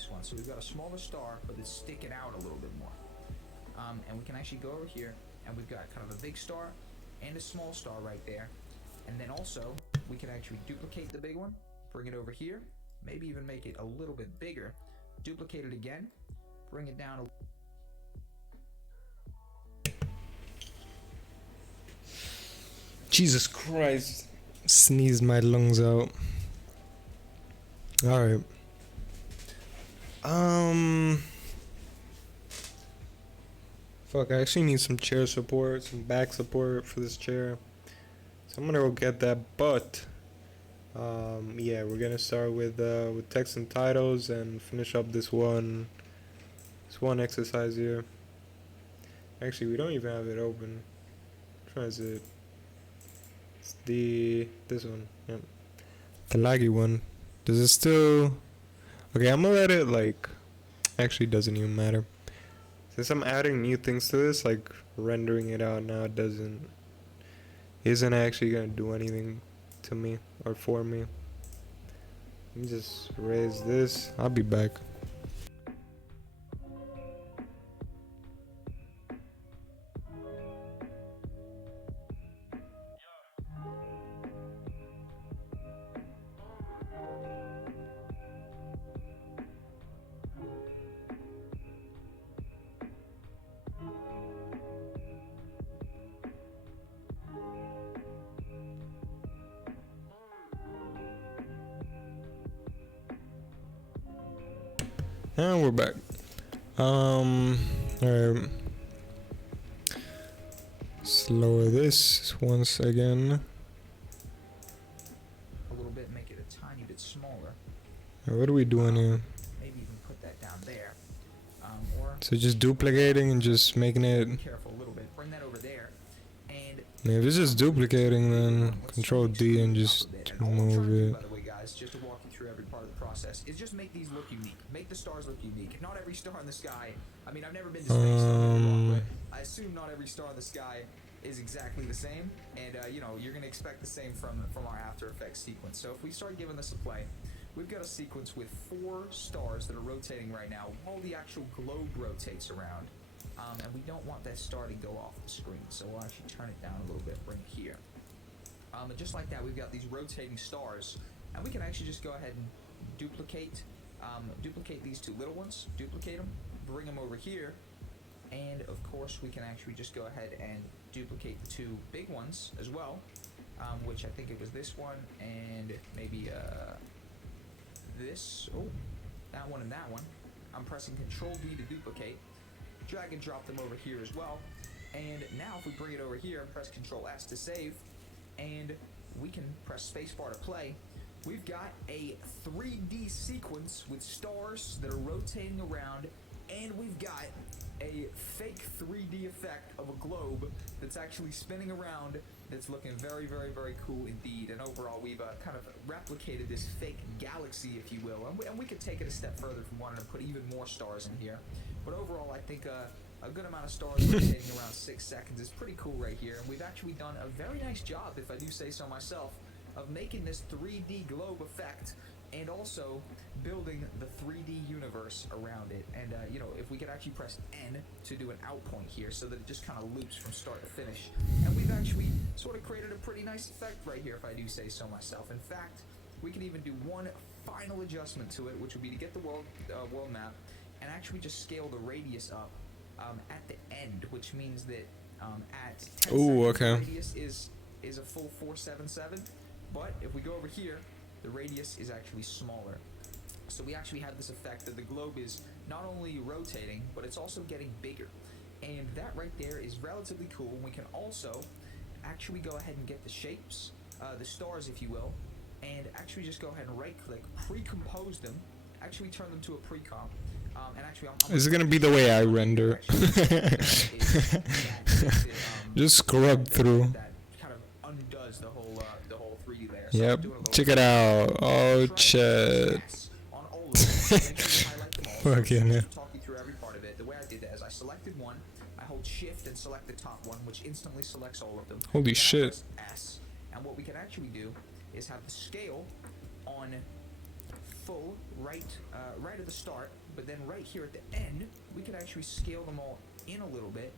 this one. So we've got a smaller star, but it's sticking out a little bit more. And we can actually go over here, and we've got kind of a big star and a small star right there. And then also, we can actually duplicate the big one, bring it over here, maybe even make it a little bit bigger, duplicate it again, bring it down a Jesus Christ. Sneezed my lungs out. Alright. Fuck, I actually need some chair support, some back support for this chair. So I'm gonna go get that, but yeah, we're gonna start with text and titles and finish up this one exercise here. Actually, we don't even have it open. Which one is it? It's this one. Yep. The laggy one. Does it still? Okay, I'm gonna let it like. Actually, doesn't even matter. Since I'm adding new things to this, like rendering it out now, it isn't actually gonna do anything to me or for me. Let me just raise this. I'll be back. And we're back. Alright. Lower this once again. a little bit, make it a tiny bit smaller. What are we doing here? Maybe even put that down there. Or So just duplicating and just making it. be careful a little bit. Bring that over there. And If it's just duplicating, then Control D and just move it. by the way, guys, just to walk you through every part of the process, is just make these look unique. Make the stars look unique. Not every star in the sky. I mean, I've never been to space, so don't get me wrong, but I assume not every star in the sky is exactly the same. And you know, you're gonna expect the same from our After Effects sequence. So if we start giving this a play, we've got a sequence with 4 stars that are rotating right now while the actual globe rotates around. And we don't want that star to go off the screen, so we'll actually turn it down a little bit, bring it here. And just like that, we've got these rotating stars, and we can actually just go ahead and duplicate these 2 little ones, duplicate them, bring them over here, and of course we can actually just go ahead and duplicate the 2 big ones as well, which I think it was this one and maybe that one and that one. I'm pressing Control D to duplicate, drag and drop them over here as well, and now if we bring it over here and press Control S to save, and we can press spacebar to play, we've got a 3D sequence with stars that are rotating around, and we've got a fake 3D effect of a globe that's actually spinning around, that's looking very, very, very cool indeed. And overall, we've kind of replicated this fake galaxy, if you will, and we could take it a step further if we wanted to put even more stars in here. But overall, I think a good amount of stars rotating around 6 seconds is pretty cool right here, and we've actually done a very nice job, if I do say so myself, of making this 3D globe effect and also building the 3D universe around it. And you know, if we could actually press N to do an out point here so that it just kind of loops from start to finish, and we've actually sort of created a pretty nice effect right here, if I do say so myself. In fact, we can even do one final adjustment to it, which would be to get the world map and actually just scale the radius up at the end, which means that at 10 seconds, the radius is a full 477, but if we go over here, the radius is actually smaller. So we actually have this effect that the globe is not only rotating, but it's also getting bigger. And that right there is relatively cool. We can also actually go ahead and get the shapes, the stars if you will, and actually just go ahead and right click, pre-compose them, actually turn them to a pre-comp. And actually Is it gonna be the way I render? Just scrub through. That kind of undoes the whole 3D layer. Yep, check it out. Oh, shit. Okay, now. Talk you through every part of it. The way I did that is I selected one, I hold Shift and select the top one, which instantly selects all of them. Holy shit. S. And what we can actually do is have the scale on full right at the start, but then right here at the end, we could actually scale them all in a little bit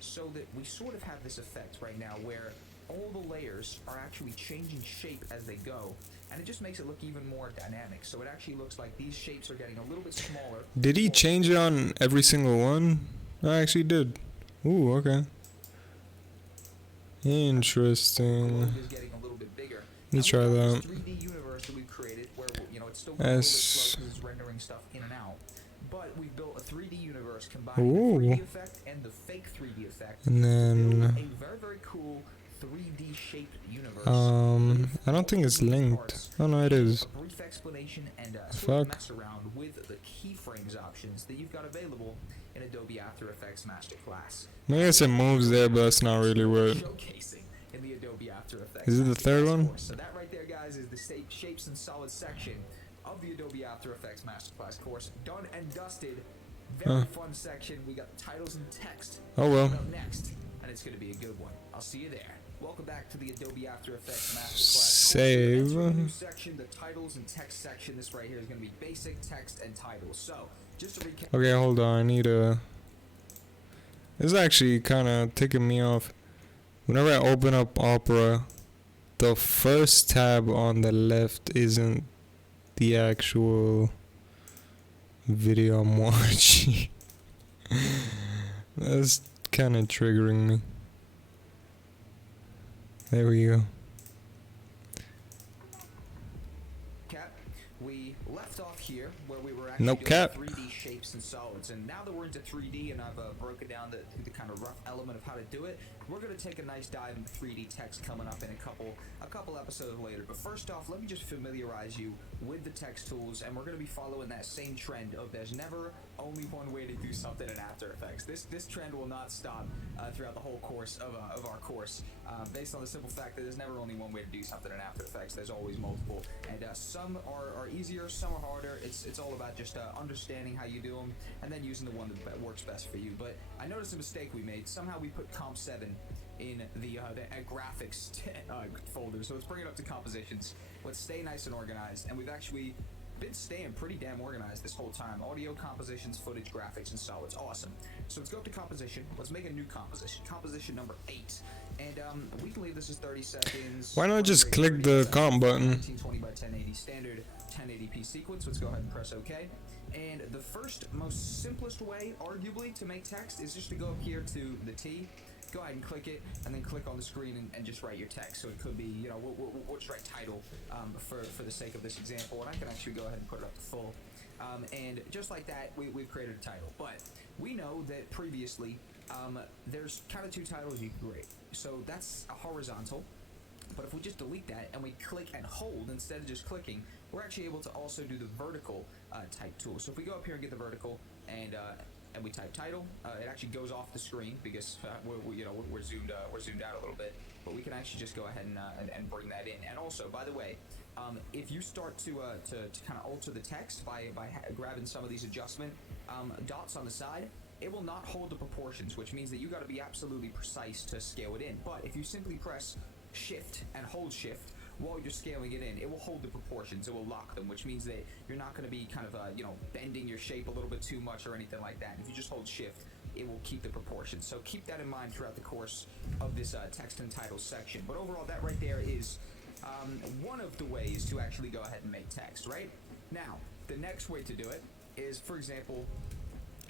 so that we sort of have this effect right now where all the layers are actually changing shape as they go, and it just makes it look even more dynamic. So it actually looks like these shapes are getting a little bit smaller. Did he change it on every single one? I actually did. Ooh, okay. Interesting. Is getting a little bit bigger. Let me try that. 3D universe that we've created where it's still a little bit slow because it's rendering stuff in and out. But we've built a 3D universe combining the 3D effect and the fake 3D effect. And then a very, very cool 3D shaped universe. I don't think it's linked. Oh no, it is. A brief explanation and Fuck. mess around with the keyframes options that you've got available in Adobe After Effects Masterclass. I guess it moves there, but that's not really what. Showcasing in the Adobe After Effects. Is it the third one? So that right there, guys, is the shapes and solids section of the Adobe After Effects Masterclass course. Done and dusted. Very fun section. We got titles and text. Oh well. Up next, and it's going to be a good one. I'll see you there. Welcome back to the Adobe After Effects Masterclass. Save. New section, the titles and text section. This right here is going to be basic text and titles. So, just to recap. Okay, hold on. I need a. This is actually kind of ticking me off. Whenever I open up Opera, the first tab on the left isn't the actual video I'm watching. That's kind of triggering me. There we go. Cap, we left off here where we were actually No doing cap. 3D shapes and solids, and now that we're into 3D and I've broken down the kind of rough element of how to do it, we're going to take a nice dive into 3D text coming up in a couple episodes later. But first off, let me just familiarize you with the text tools, and we're going to be following that same trend of there's never only one way to do something in After Effects. This trend will not stop throughout the whole course of our course, based on the simple fact that there's never only one way to do something in After Effects. There's always multiple, and some are easier, some are harder. It's all about just understanding how you do them and then using the one that works best for you. But I noticed a mistake we made. Somehow we put Comp 7 in the graphics folder, so let's bring it up to compositions. Let's stay nice and organized, and we've actually been staying pretty damn organized this whole time. Audio, compositions, footage, graphics, and solids. Awesome. So let's go up to composition. Let's make a new composition. Composition number 8. And we can leave this as 30 seconds. Why not just click the comp button? 1920 by 1080 standard 1080p sequence. Let's go ahead and press OK. And the first, most simplest way, arguably, to make text is just to go up here to the T. Go ahead and click it, and then click on the screen and just write your text. So it could be, we'll just write title for the sake of this example, and I can actually go ahead and put it up to full. And just like that, we've created a title. But we know that previously, there's kind of two titles you can create. So that's a horizontal. But if we just delete that and we click and hold instead of just clicking, we're actually able to also do the vertical type tool. So if we go up here and get the vertical and we type title, it actually goes off the screen because we're zoomed out a little bit. But we can actually just go ahead and bring that in. And also, by the way, if you start to kind of alter the text by grabbing some of these adjustment dots on the side, it will not hold the proportions, which means that you got to be absolutely precise to scale it in. But if you simply press Shift and hold Shift while you're scaling it in, it will hold the proportions. It will lock them, which means that you're not going to be kind of bending your shape a little bit too much or anything like that. If you just hold Shift, it will keep the proportions. So keep that in mind throughout the course of this text and title section. But overall, that right there is one of the ways to actually go ahead and make text. Right now, the next way to do it is, for example,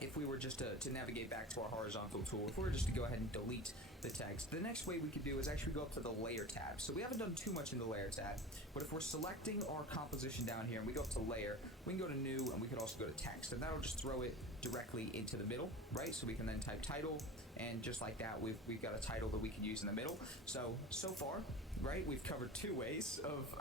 if we were just to navigate back to our horizontal tool, if we were just to go ahead and delete the text, the next way we could do is actually go up to the layer tab. So we haven't done too much in the layer tab, but if we're selecting our composition down here and we go up to layer, we can go to new and we can also go to text, and that'll just throw it directly into the middle, right? So we can then type title, and just like that, we've got a title that we can use in the middle. So far, right, we've covered two ways of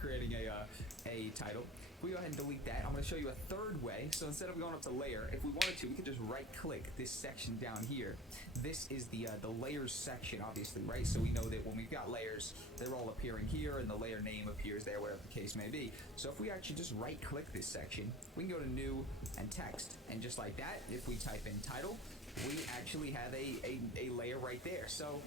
creating a title. If we go ahead and delete that, I'm going to show you a third way. So instead of going up to layer, if we wanted to, we could just right-click this section down here. This is the layers section, obviously, right? So we know that when we've got layers, they're all appearing here, and the layer name appears there, whatever the case may be. So if we actually just right-click this section, we can go to new and text, and just like that, if we type in title, we actually have a layer right there. So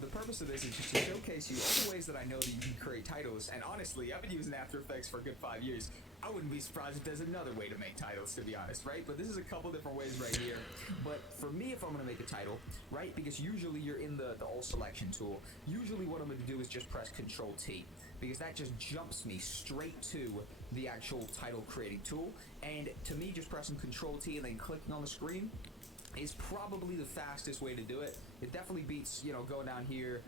the purpose of this is just to showcase you all the ways that I know that you can create titles. And honestly, I've been using After Effects for a good 5 years. I wouldn't be surprised if there's another way to make titles, to be honest, right? But this is a couple different ways right here. But for me, if I'm gonna make a title, right, because usually you're in the all selection tool, usually what I'm gonna do is just press Control T, because that just jumps me straight to the actual title creating tool. And to me, just pressing Control T and then clicking on the screen is probably the fastest way to do it. It definitely beats, you know, going down here.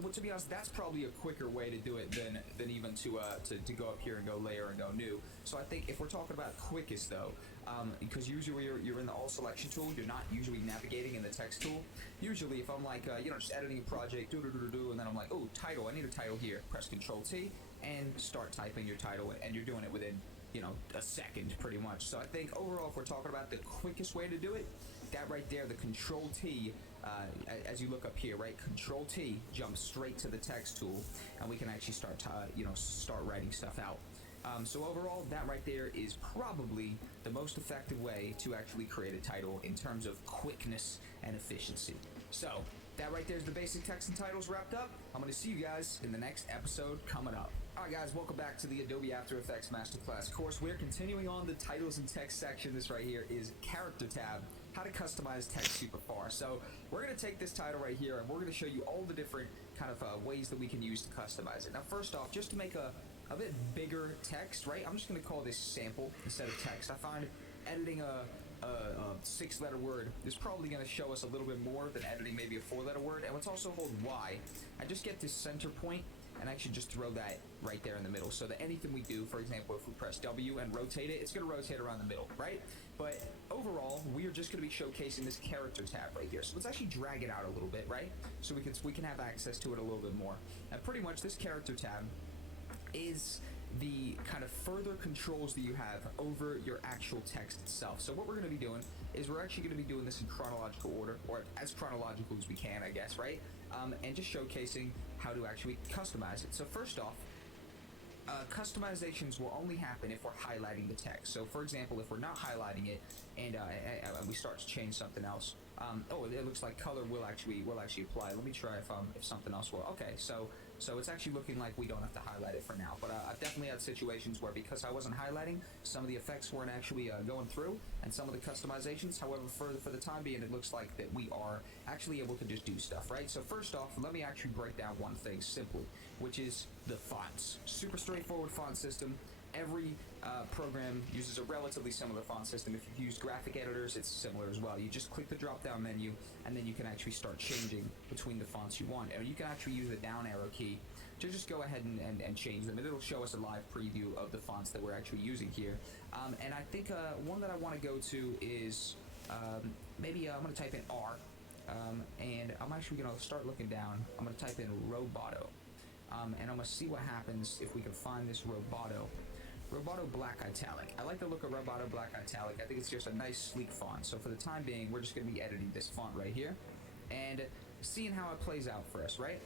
Well, to be honest, that's probably a quicker way to do it than even to go up here and go layer and go new. So I think if we're talking about quickest though, because usually you're in the all selection tool, you're not usually navigating in the text tool. Usually if I'm like, you know, just editing a project, and then I'm like, oh, title, I need a title here. Press Control T and start typing your title, and you're doing it within, you know, a second pretty much. So I think overall, if we're talking about the quickest way to do it, that right there, the Control T, as you look up here, right, Control T jumps straight to the text tool, and we can actually start start writing stuff out. So overall, that right there is probably the most effective way to actually create a title in terms of quickness and efficiency. So that right there is the basic text and titles wrapped up. I'm going to see you guys in the next episode coming up. Alright guys, welcome back to the Adobe After Effects Masterclass course. We're continuing on the titles and text section. This right here is Character tab, how to customize text super far. So we're going to take this title right here and we're going to show you all the different kind of ways that we can use to customize it. Now first off, just to make a bit bigger text, right, I'm just going to call this sample instead of text. I find editing a 6-letter word is probably going to show us a little bit more than editing maybe a 4-letter word. And let's also hold Y. I just get this center point and I should just throw that right there in the middle, so that anything we do, for example, if we press W and rotate it, it's going to rotate around the middle, right? But overall, we are just going to be showcasing this character tab right here. So let's actually drag it out a little bit, right? So we can have access to it a little bit more. And pretty much this character tab is the kind of further controls that you have over your actual text itself. So what we're going to be doing is we're actually going to be doing this in chronological order, or as chronological as we can, I guess, right? And just showcasing how to actually customize it. So first off, customizations will only happen if we're highlighting the text. So for example, if we're not highlighting it and we start to change something else, oh, it looks like color will actually apply. Let me try if something else will. Okay, so it's actually looking like we don't have to highlight it for now. But I've definitely had situations where, because I wasn't highlighting, some of the effects weren't actually going through, and some of the customizations. However, for the time being, it looks like that we are actually able to just do stuff, right? So first off, let me actually break down one thing simply, which is the fonts. Super straightforward font system. Every program uses a relatively similar font system. If you've used graphic editors, it's similar as well. You just click the drop-down menu, and then you can actually start changing between the fonts you want. And you can actually use the down arrow key to just go ahead and change them. And it'll show us a live preview of the fonts that we're actually using here. And I think one that I want to go to is maybe I'm going to type in R. And I'm actually going to start looking down. I'm going to type in Roboto. And I'm going to see what happens if we can find this Roboto. Roboto Black Italic. I like the look of Roboto Black Italic. I think it's just a nice sleek font. So for the time being, we're just going to be editing this font right here and seeing how it plays out for us, right?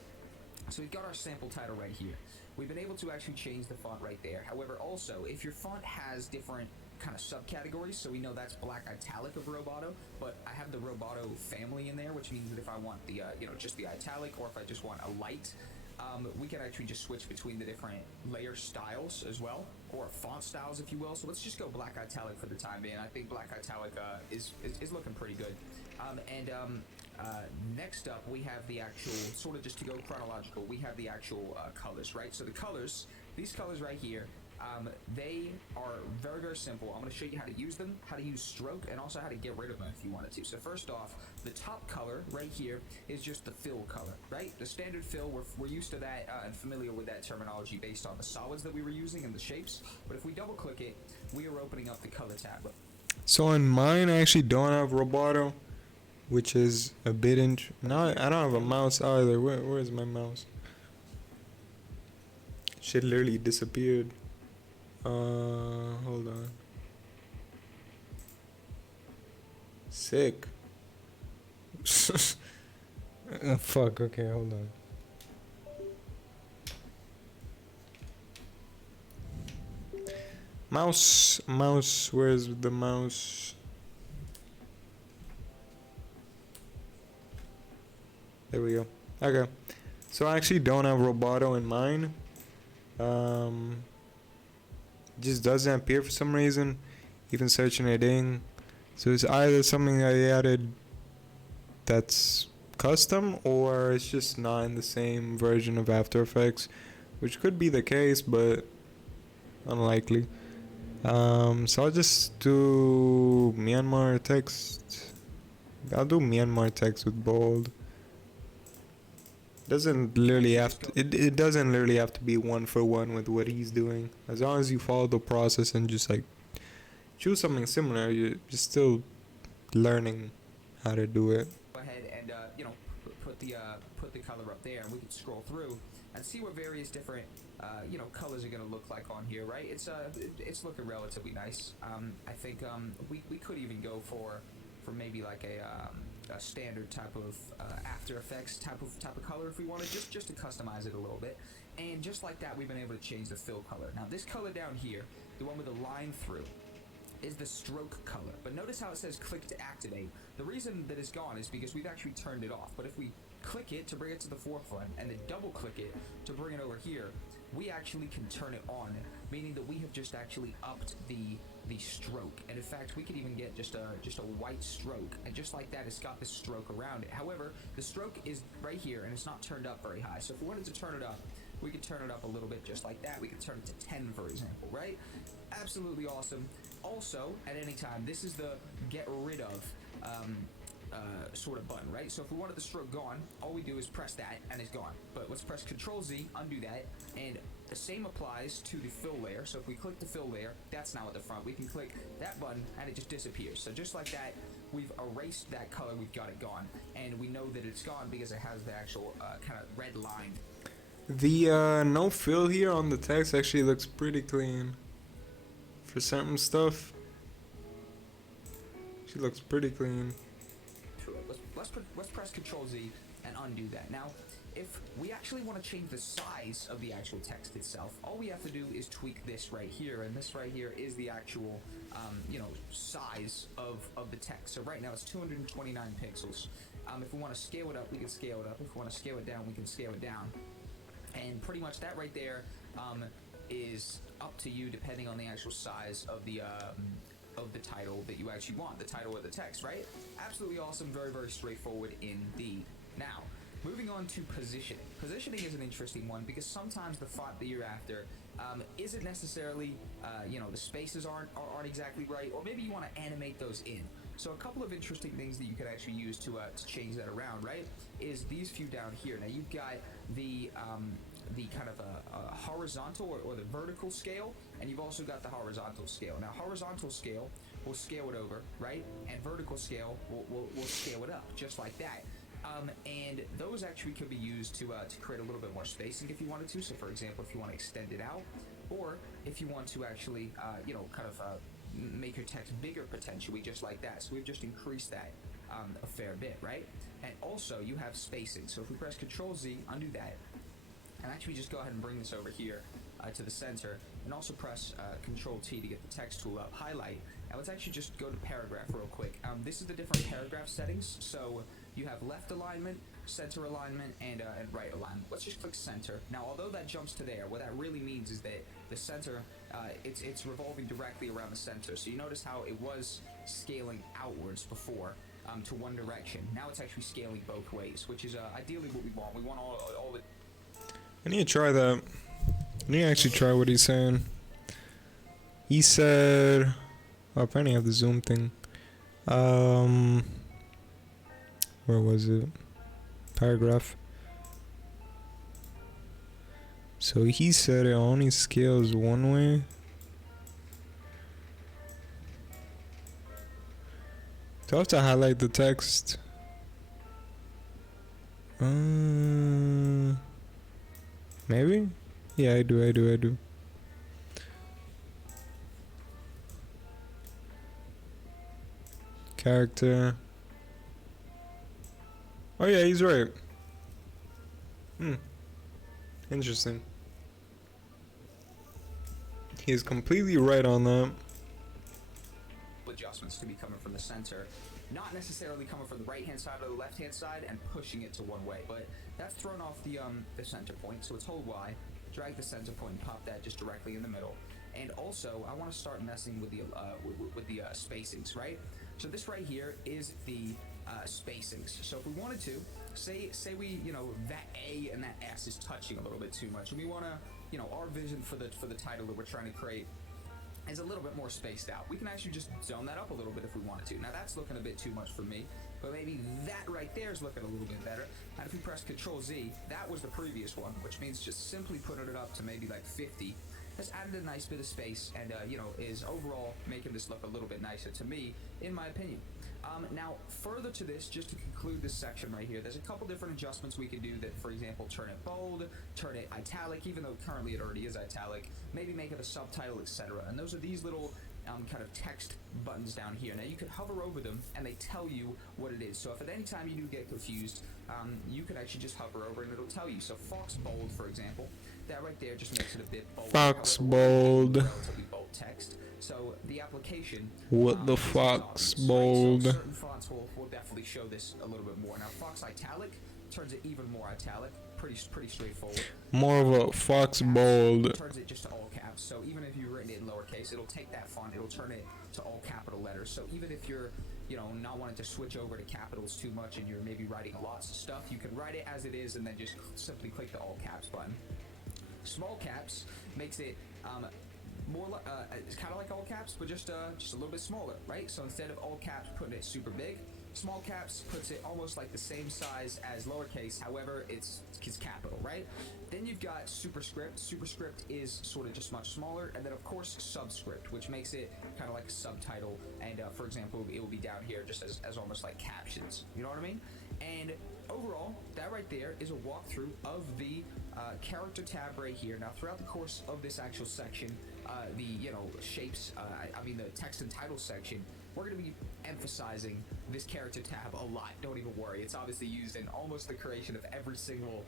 So we've got our sample title right here. We've been able to actually change the font right there. However, also, if your font has different kind of subcategories, so we know that's Black Italic of Roboto, but I have the Roboto family in there, which means that if I want the, just the italic, or if I just want a light, we can actually just switch between the different layer styles as well, or font styles, if you will. So let's just go Black Italic for the time being. I think Black Italic is looking pretty good. Next up, we have the actual, sort of just to go chronological, we have the actual colors, right? So the colors, these colors right here, they are very, very simple. I'm going to show you how to use them, how to use stroke, and also how to get rid of them if you wanted to. So first off, the top color right here is just the fill color, right? The standard fill, we're used to that and familiar with that terminology based on the solids that we were using and the shapes. But if we double click it, we are opening up the color tab. So on mine, I actually don't have Roboto, which is a bit no, I don't have a mouse either. Where is my mouse? Shit literally disappeared. Hold on. Sick. Fuck, okay, hold on. Mouse, where's the mouse? There we go. Okay. So I actually don't have Roboto in mine. just doesn't appear for some reason, even searching it in. So it's either something I added that's custom, or it's just not in the same version of After Effects, which could be the case, but unlikely. So I'll just do Myanmar text. I'll do Myanmar text with bold. Doesn't literally have to, it doesn't literally have to be one for one with what he's doing. As long as you follow the process and just like choose something similar, you're still learning how to do it. Go ahead and put the color up there, and we can scroll through and see what various different colors are gonna look like on here, right? It's looking relatively nice. I think we could even go for maybe like a standard type of After Effects type of color if we wanted, just to customize it a little bit. And just like that, we've been able to change the fill color. Now this color down here, the one with the line through, is the stroke color. But notice how it says click to activate. The reason that it's gone is because we've actually turned it off. But if we click it to bring it to the forefront and then double click it to bring it over here, we actually can turn it on, meaning that we have just actually upped the stroke. And in fact, we could even get just a white stroke, and just like that, it's got this stroke around it. However, the stroke is right here and it's not turned up very high. So if we wanted to turn it up, we could turn it up a little bit just like that. We could turn it to 10, for example, right? Absolutely awesome. Also, at any time, this is the get rid of sort of button, right? So if we wanted the stroke gone, all we do is press that and it's gone. But let's press Control Z, undo that, and the same applies to the fill layer. So if we click the fill layer, that's now at the front. We can click that button and it just disappears. So just like that, we've erased that color, we've got it gone, and we know that it's gone because it has the actual kind of red line. The no fill here on the text actually looks pretty clean. For certain stuff, she looks pretty clean. Let's press Control Z and undo that. Now, if we actually want to change the size of the actual text itself, all we have to do is tweak this right here, and this right here is the actual, size of the text. So right now it's 229 pixels. If we want to scale it up, we can scale it up. If we want to scale it down, we can scale it down. And pretty much that right there is up to you, depending on the actual size of the title that you actually want, the title of the text, right? Absolutely awesome, very, very straightforward indeed. Now, moving on to positioning. Positioning is an interesting one because sometimes the font that you're after isn't necessarily, the spaces aren't exactly right, or maybe you want to animate those in. So a couple of interesting things that you can actually use to change that around, right, is these few down here. Now you've got the kind of a horizontal or the vertical scale, and you've also got the horizontal scale. Now horizontal scale will scale it over, right, and vertical scale will scale it up, just like that. And those actually could be used to create a little bit more spacing if you wanted to. So for example, if you want to extend it out, or if you want to actually make your text bigger potentially, just like that. So we've just increased that a fair bit, right? And also you have spacing. So if we press Control Z, undo that, and actually just go ahead and bring this over here to the center, and also press Control T to get the text tool up, highlight, and let's actually just go to paragraph real quick. This is the different paragraph settings. So you have left alignment, center alignment, and right alignment. Let's just click center. Now, although that jumps to there, what that really means is that the center, it's revolving directly around the center. So you notice how it was scaling outwards before to one direction. Now it's actually scaling both ways, which is ideally what we want. We want all the... I need to try that. I need to actually try what he's saying. He said... Oh, apparently I have the zoom thing. Where was it? Paragraph. So he said it only scales one way. Do I have to highlight the text? Maybe? Yeah, I do. Character. Oh yeah, he's right. Interesting. He's completely right on that. Adjustments to be coming from the center, not necessarily coming from the right hand side or the left hand side and pushing it to one way, but that's thrown off the center point. So it's hold Y, drag the center point and pop that just directly in the middle. And also, I want to start messing with the spacings, right? So this right here is the spacings. So if we wanted to, say we, that A and that S is touching a little bit too much, and we want to, our vision for the title that we're trying to create is a little bit more spaced out. We can actually just zone that up a little bit if we wanted to. Now that's looking a bit too much for me, but maybe that right there is looking a little bit better. And if we press Control Z, that was the previous one, which means just simply putting it up to maybe like 50. Has added a nice bit of space and, is overall making this look a little bit nicer to me, in my opinion. Now, further to this, just to conclude this section right here, there's a couple different adjustments we can do that, for example, turn it bold, turn it italic, even though currently it already is italic, maybe make it a subtitle, etc. And those are these little kind of text buttons down here. Now, you can hover over them, and they tell you what it is. So if at any time you do get confused, you can actually just hover over, and it'll tell you. So Fox Bold, for example, that right there just makes it a bit bold. Fox Bold. Relatively bold text. So the application. What the Fox Bold? So certain fonts will definitely show this a little bit more. Now Fox Italic turns it even more italic. Pretty straightforward. More of a Fox Bold. Turns it just to all caps. So even if you've written it in lowercase, it'll take that font. It'll turn it to all capital letters. So even if you're not wanting to switch over to capitals too much and you're maybe writing lots of stuff, you can write it as it is and then just simply click the all caps button. Small caps makes it more it's kind of like all caps, but just a little bit smaller, right? So instead of all caps putting it super big, small caps puts it almost like the same size as lowercase. However, it's capital, right? Then you've got superscript. Superscript is sort of just much smaller, and then of course subscript, which makes it kind of like a subtitle. And for example, it will be down here just as almost like captions. You know what I mean? And overall, that right there is a walkthrough of the character tab right here. Now, throughout the course of this actual section, the shapes, the text and title section, we're going to be emphasizing this character tab a lot. Don't even worry. It's obviously used in almost the creation of every single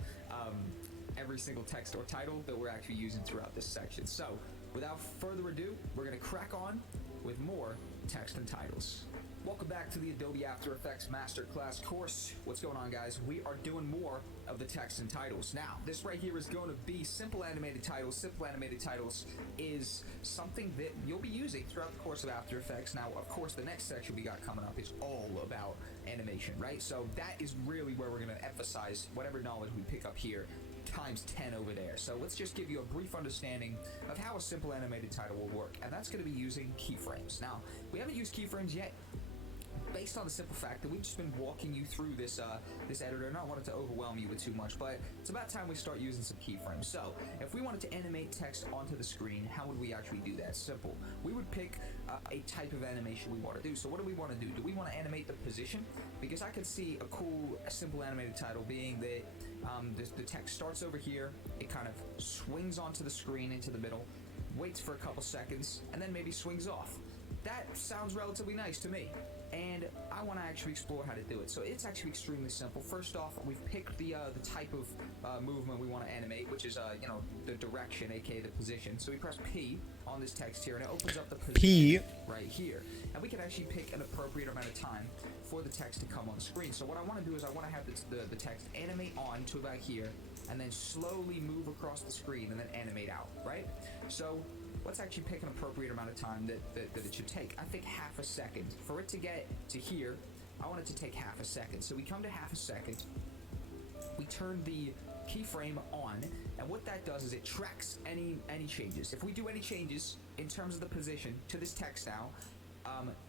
text or title that we're actually using throughout this section. So, without further ado, we're going to crack on with more text and titles. Welcome back to the Adobe After Effects Masterclass course. What's going on, guys? We are doing more of the text and titles. Now, this right here is going to be simple animated titles. Simple animated titles is something that you'll be using throughout the course of After Effects. Now, of course, the next section we got coming up is all about animation, right? So that is really where we're going to emphasize whatever knowledge we pick up here times 10 over there. So let's just give you a brief understanding of how a simple animated title will work, and that's going to be using keyframes. Now, we haven't used keyframes yet, based on the simple fact that we've just been walking you through this this editor, not wanting to overwhelm you with too much, but it's about time we start using some keyframes. So if we wanted to animate text onto the screen, how would we actually do that? Simple. We would pick a type of animation we want to do. So what do we want to do? Do we want to animate the position? Because I could see a cool simple animated title being that the text starts over here, it kind of swings onto the screen into the middle, waits for a couple seconds, and then maybe swings off. That sounds relatively nice to me, and I want to actually explore how to do it. So it's actually extremely simple. First off, we've picked the type of movement we want to animate, which is the direction, aka the position. So we press P on this text here, and it opens up the position P right here, and we can actually pick an appropriate amount of time for the text to come on screen. So what I want to do is I want to have the text animate on to about here, and then slowly move across the screen and then animate out, right? So let's actually pick an appropriate amount of time that it should take. I think half a second. For it to get to here, I want it to take half a second. So we come to half a second, we turn the keyframe on, and what that does is it tracks any changes. If we do any changes in terms of the position to this text now,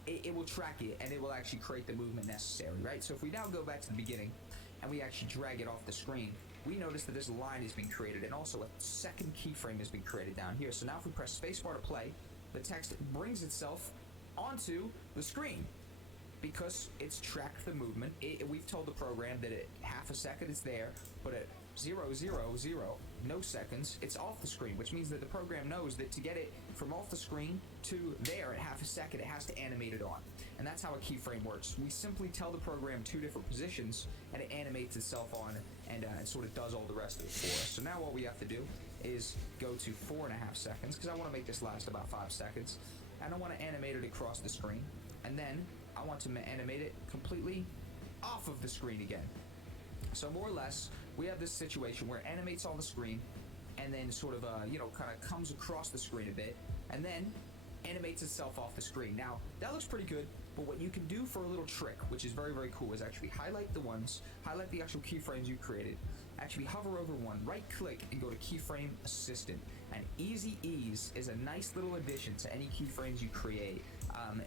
it will track it, and it will actually create the movement necessary, right? So if we now go back to the beginning, and we actually drag it off the screen, we notice that this line has been created, and also a second keyframe has been created down here. So now if we press spacebar to play, the text brings itself onto the screen because it's tracked the movement. We've told the program that at half a second it's there, but at 0, 0, 0, no seconds, it's off the screen, which means that the program knows that to get it from off the screen to there at half a second, it has to animate it on. And that's how a keyframe works. We simply tell the program two different positions, and it animates itself on, and it sort of does all the rest of it for us. So now what we have to do is go to 4.5 seconds, because I want to make this last about 5 seconds, and I want to animate it across the screen, and then I want to animate it completely off of the screen again. So more or less, we have this situation where it animates on the screen, and then sort of, kind of comes across the screen a bit, and then animates itself off the screen. Now, that looks pretty good, but what you can do for a little trick, which is very, very cool, is actually highlight the actual keyframes you created, actually hover over one, right click, and go to Keyframe Assistant. And Easy Ease is a nice little addition to any keyframes you create.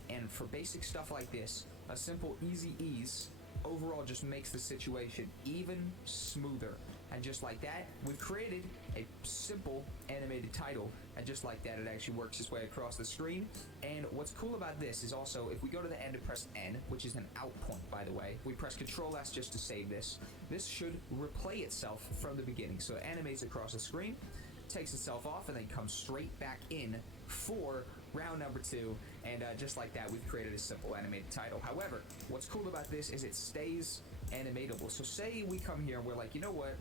And for basic stuff like this, a simple Easy Ease overall just makes the situation even smoother. And just like that, we've created a simple animated title, and just like that, it actually works its way across the screen. And what's cool about this is also, if we go to the end and press N, which is an out point, by the way, we press Control S just to save this. This should replay itself from the beginning. So it animates across the screen, takes itself off, and then comes straight back in for round number 2, and just like that, we've created a simple animated title. However, what's cool about this is it stays animatable. So say we come here and we're like, you know what,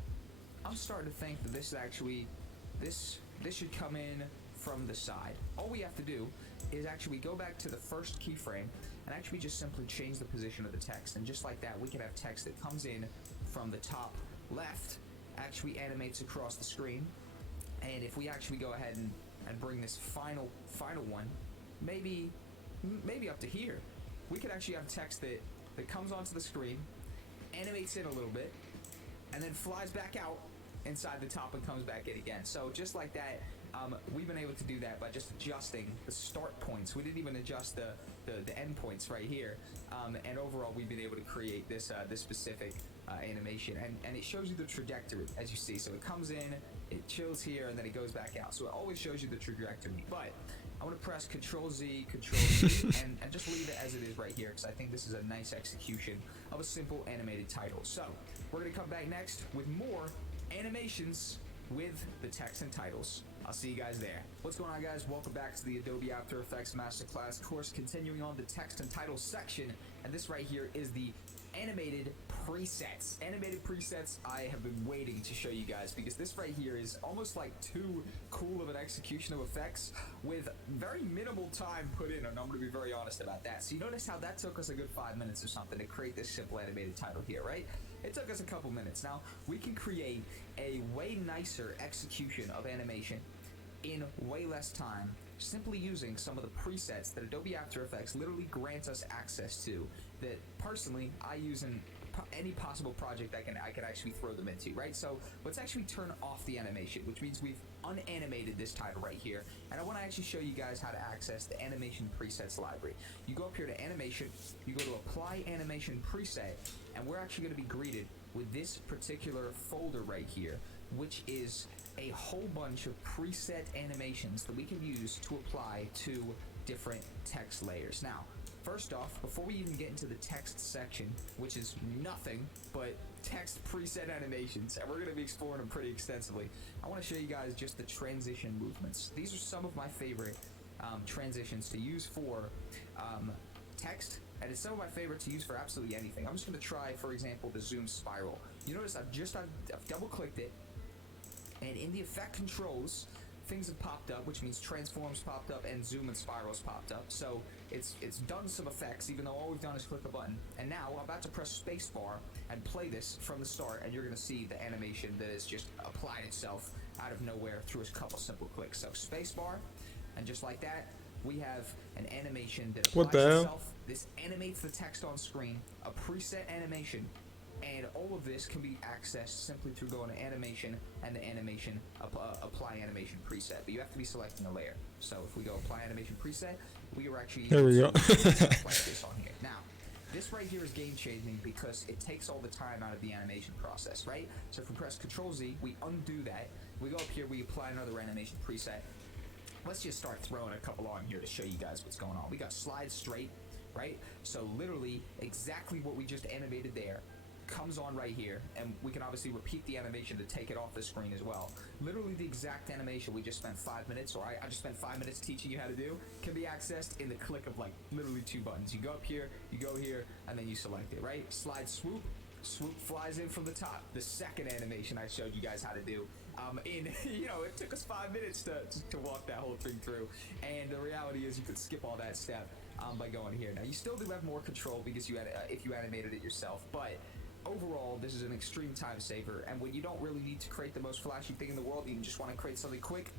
I'm starting to think that this should come in from the side. All we have to do is actually go back to the first keyframe and actually just simply change the position of the text, and just like that, we can have text that comes in from the top left, actually animates across the screen. And if we actually go ahead and bring this final one, maybe up to here, we could actually have text that comes onto the screen, animates in a little bit, and then flies back out inside the top and comes back in again. So just like that, we've been able to do that by just adjusting the start points. We didn't even adjust the end points right here. And overall, we've been able to create this specific animation, and it shows you the trajectory, as you see. So it comes in, it chills here, and then it goes back out. So it always shows you the trajectory. But I want to press Control Z, and just leave it as it is right here, because I think this is a nice execution of a simple animated title. So we're going to come back next with more animations with the text and titles. I'll see you guys there. What's going on, guys? Welcome back to the Adobe After Effects Masterclass course, continuing on the text and title section. And this right here is the animated presets. Animated presets I have been waiting to show you guys, because this right here is almost like too cool of an execution of effects with very minimal time put in, and I'm going to be very honest about that. So you notice how that took us a good 5 minutes or something to create this simple animated title here, right? It took us a couple minutes. Now, we can create a way nicer execution of animation in way less time, simply using some of the presets that Adobe After Effects literally grants us access to, that personally I use in any possible project I can actually throw them into, right? So let's actually turn off the animation, which means we've unanimated this title right here, and I want to actually show you guys how to access the animation presets library. You go up here to animation, you go to apply animation preset, and we're actually going to be greeted with this particular folder right here, which is a whole bunch of preset animations that we can use to apply to different text layers. Now, first off, before we even get into the text section, which is nothing but text preset animations, and we're going to be exploring them pretty extensively, I want to show you guys just the transition movements. These are some of my favorite transitions to use for text, and it's some of my favorite to use for absolutely anything. I'm just going to try, for example, the zoom spiral. You notice I've double-clicked it, and in the effect controls, things have popped up, which means transforms popped up and zoom and spirals popped up. So it's done some effects, even though all we've done is click a button. And now I'm about to press spacebar and play this from the start, and you're going to see the animation that has just applied itself out of nowhere through a couple simple clicks. So spacebar, and just like that, we have an animation that applies itself. This animates the text on screen, a preset animation, and all of this can be accessed simply through going to animation and the animation apply animation preset. But you have to be selecting a layer. So if we go apply animation preset, we are actually there we go. like this on here. Now, this right here is game changing because it takes all the time out of the animation process, right? So if we press Control Z, we undo that. We go up here, we apply another animation preset. Let's just start throwing a couple on here to show you guys what's going on. We got slide straight, right? So literally exactly what we just animated there comes on right here, and we can obviously repeat the animation to take it off the screen as well. Literally the exact animation we just spent 5 minutes, or I just spent 5 minutes teaching you how to do, can be accessed in the click of like literally 2 buttons. You go up here, you go here, and then you select it, right? Slide swoop, swoop flies in from the top. The second animation I showed you guys how to do. It took us 5 minutes to walk that whole thing through, and the reality is you could skip all that step by going here. Now you still do have more control because if you animated it yourself, but overall, this is an extreme time saver, and when you don't really need to create the most flashy thing in the world, you just want to create something quick,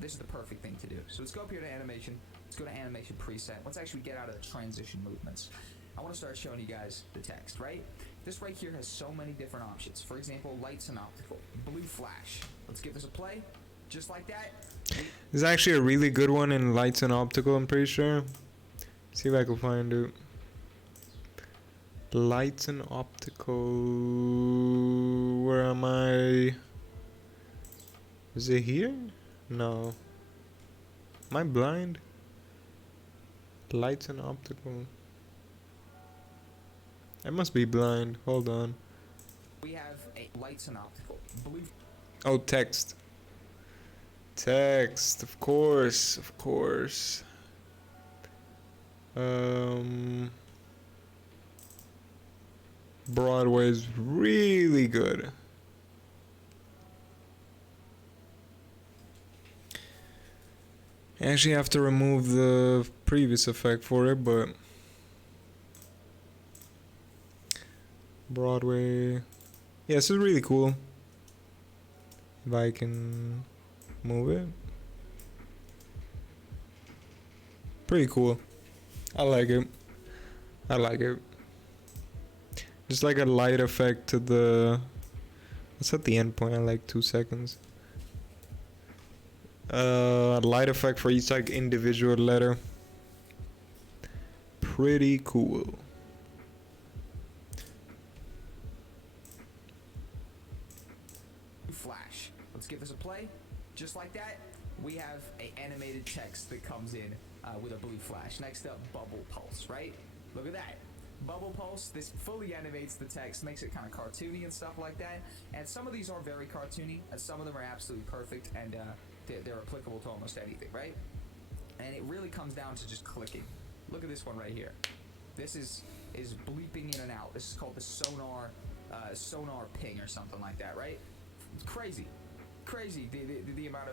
this is the perfect thing to do. So let's go up here to animation. Let's go to animation preset. Let's actually get out of the transition movements. I want to start showing you guys the text, right? This right here has so many different options. For example, lights and optical, blue flash. Let's give this a play. Just like that. There's actually a really good one in lights and optical, I'm pretty sure. See if I can find it. Lights and optical. Where am I? Is it here? No. Am I blind? Lights and optical. I must be blind. Hold on. We have a lights and optical, blue. Oh, text. Text, of course, of course. Broadway is really good. I actually have to remove the previous effect for it, but Broadway. Yeah, this is really cool. If I can move it. Pretty cool. I like it. I like it. Just like a light effect to the... Let's set the end point at like 2 seconds. Light effect for each like individual letter. Pretty cool. Flash. Let's give this a play. Just like that, we have a animated text that comes in with a blue flash. Next up, bubble pulse, right? Look at that. Bubble pulse, this fully animates the text, makes it kind of cartoony and stuff like that. And some of these are very cartoony, and some of them are absolutely perfect, and they're applicable to almost anything, right? And it really comes down to just clicking. Look at this one right here. This is bleeping in and out. This is called the sonar ping or something like that, right? It's crazy the amount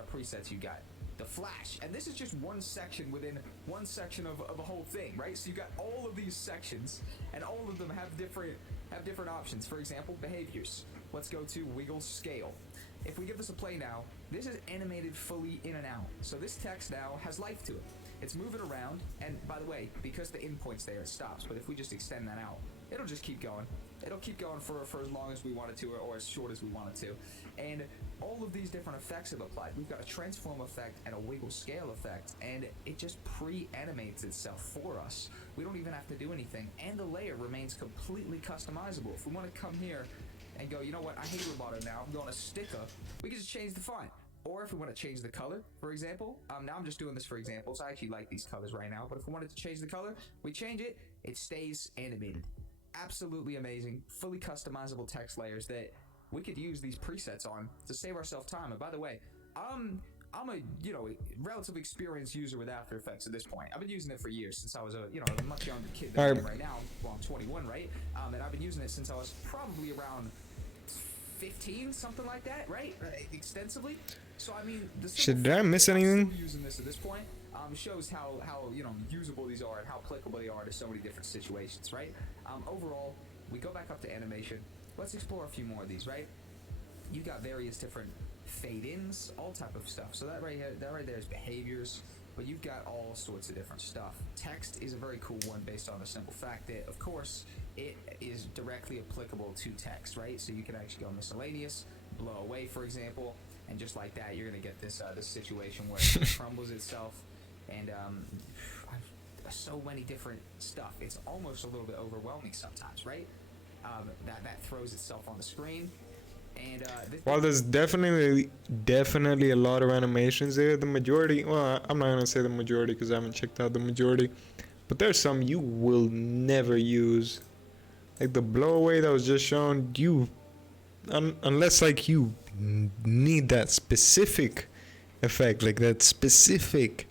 of presets you got. The flash, and this is just one section within one section of a whole thing, right? So you got all of these sections, and all of them have different options. For example, behaviors. Let's go to wiggle scale. If we give this a play now, this is animated fully in and out. So this text now has life to it. It's moving around, and by the way, because the endpoint's there, it stops. But if we just extend that out, it'll just keep going. It'll keep going for as long as we want it to, or as short as we want it to. And all of these different effects have applied. We've got a transform effect and a wiggle scale effect, and it just pre-animates itself for us. We don't even have to do anything, and the layer remains completely customizable. If we want to come here and go, you know what, I hate Roboto now, I'm going to sticker, we can just change the font. Or if we want to change the color, for example, now I'm just doing this for examples. I actually like these colors right now, but if we wanted to change the color, we change it, it stays animated. Absolutely amazing, fully customizable text layers that we could use these presets on to save ourselves time. And by the way, I'm a relatively experienced user with After Effects at this point. I've been using it for years, since I was a much younger kid than I am right now. Well, I'm 21, right? And I've been using it since I was probably around 15, something like that, right? Extensively. So I mean, Did I miss anything? Using this at this point shows how usable these are and how applicable they are to so many different situations, right? Overall, we go back up to animation. Let's explore a few more of these, right? You got various different fade-ins, all type of stuff. So that right there is behaviors, but you've got all sorts of different stuff. Text is a very cool one based on the simple fact that, of course, it is directly applicable to text, right? So you can actually go miscellaneous, blow away, for example, and just like that, you're gonna get this situation where it crumbles itself, and so many different stuff. It's almost a little bit overwhelming sometimes, right? That throws itself on the screen, and while there's definitely a lot of animations there, the majority, well, I'm not gonna say the majority because I haven't checked out the majority, but there's some you will never use, like the blow away that was just shown. Unless like you need that specific effect, like that specific,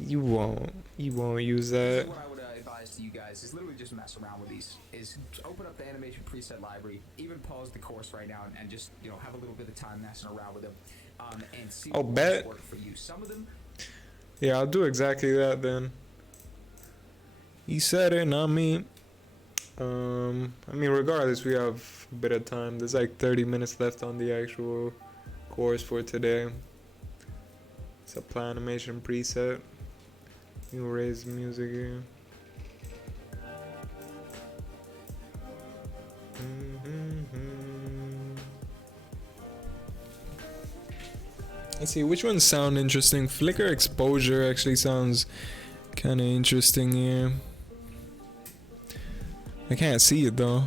you won't use that. What I would advise to you guys is literally just mess around with these. Is open up the animation preset library, even pause the course right now, and just have a little bit of time messing around with them, and see what works for you. Some of them. Yeah, I'll do exactly that then. You said it, not me. I mean, regardless, we have a bit of time. There's like 30 minutes left on the actual course for today. Supply animation preset. You raise music here. Let's see, which ones sound interesting? Flicker exposure actually sounds kind of interesting here. I can't see it though.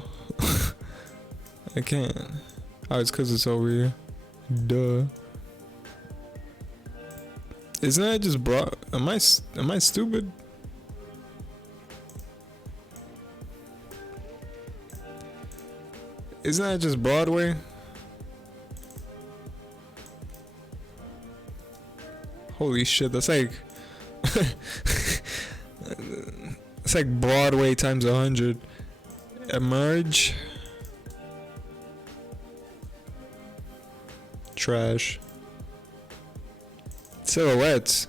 I can't. Oh, it's because it's over here. Duh. Isn't that just broad? Am I stupid? Isn't that just Broadway? Holy shit, that's like it's like Broadway times 100. Emerge. Trash. Silhouettes.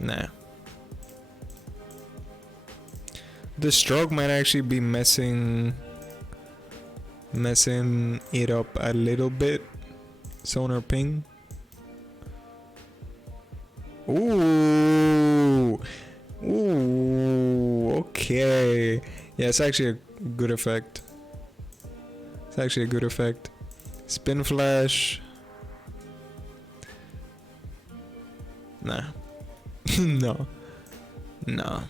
Nah. The stroke might actually be messing it up a little bit. Sonar ping. Ooh. Ooh. Okay. Yeah, it's actually a good effect. It's actually a good effect. Spin flash. Nah. No. No.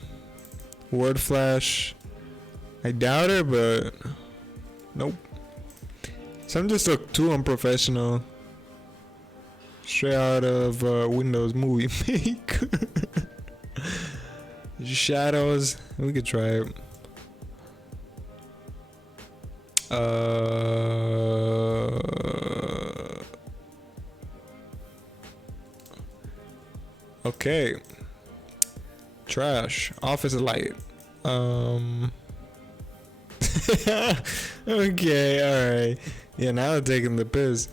Word flash. I doubt it, but nope. Some just look too unprofessional. Straight out of Windows Movie Maker. Shadows. We could try it. Okay. Trash. Office light. Okay, alright. Yeah, now they're taking the piss.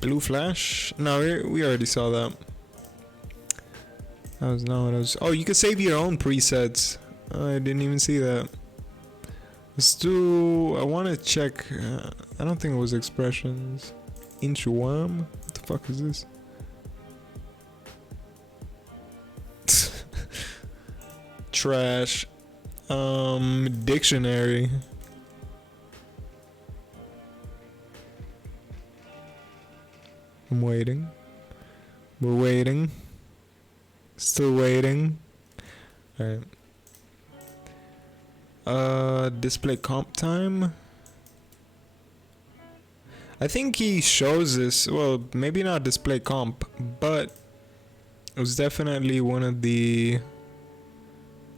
Blue flash? No, we already saw that. That was not what I was. Oh, you can save your own presets. I didn't even see that. Let's do. I want to check. I don't think it was expressions. Inchworm? What the fuck is this? Trash. Dictionary. I'm waiting. We're waiting. Still waiting. Alright. Display comp time. I think he shows this. Well, maybe not display comp, but it was definitely one of these.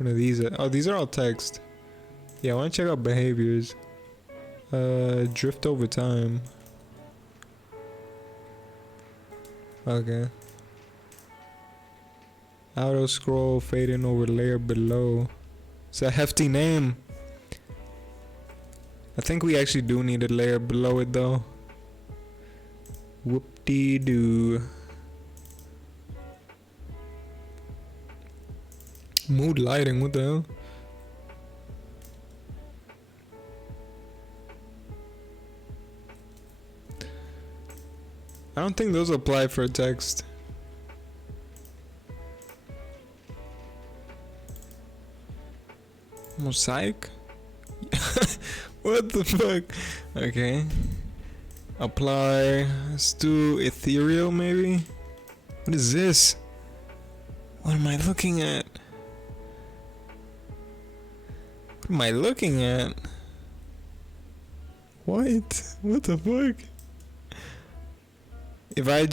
Oh, these are all text. Yeah, I want to check out behaviors. Drift over time. Okay. Auto scroll, fade in over layer below. It's a hefty name. I think we actually do need a layer below it though. Whoop-dee-doo. Mood lighting, what the hell? I don't think those apply for text. Mosaic? What the fuck? Okay. Apply. Let's do ethereal maybe? What is this? What am I looking at? What am I looking at? What? What the fuck? If I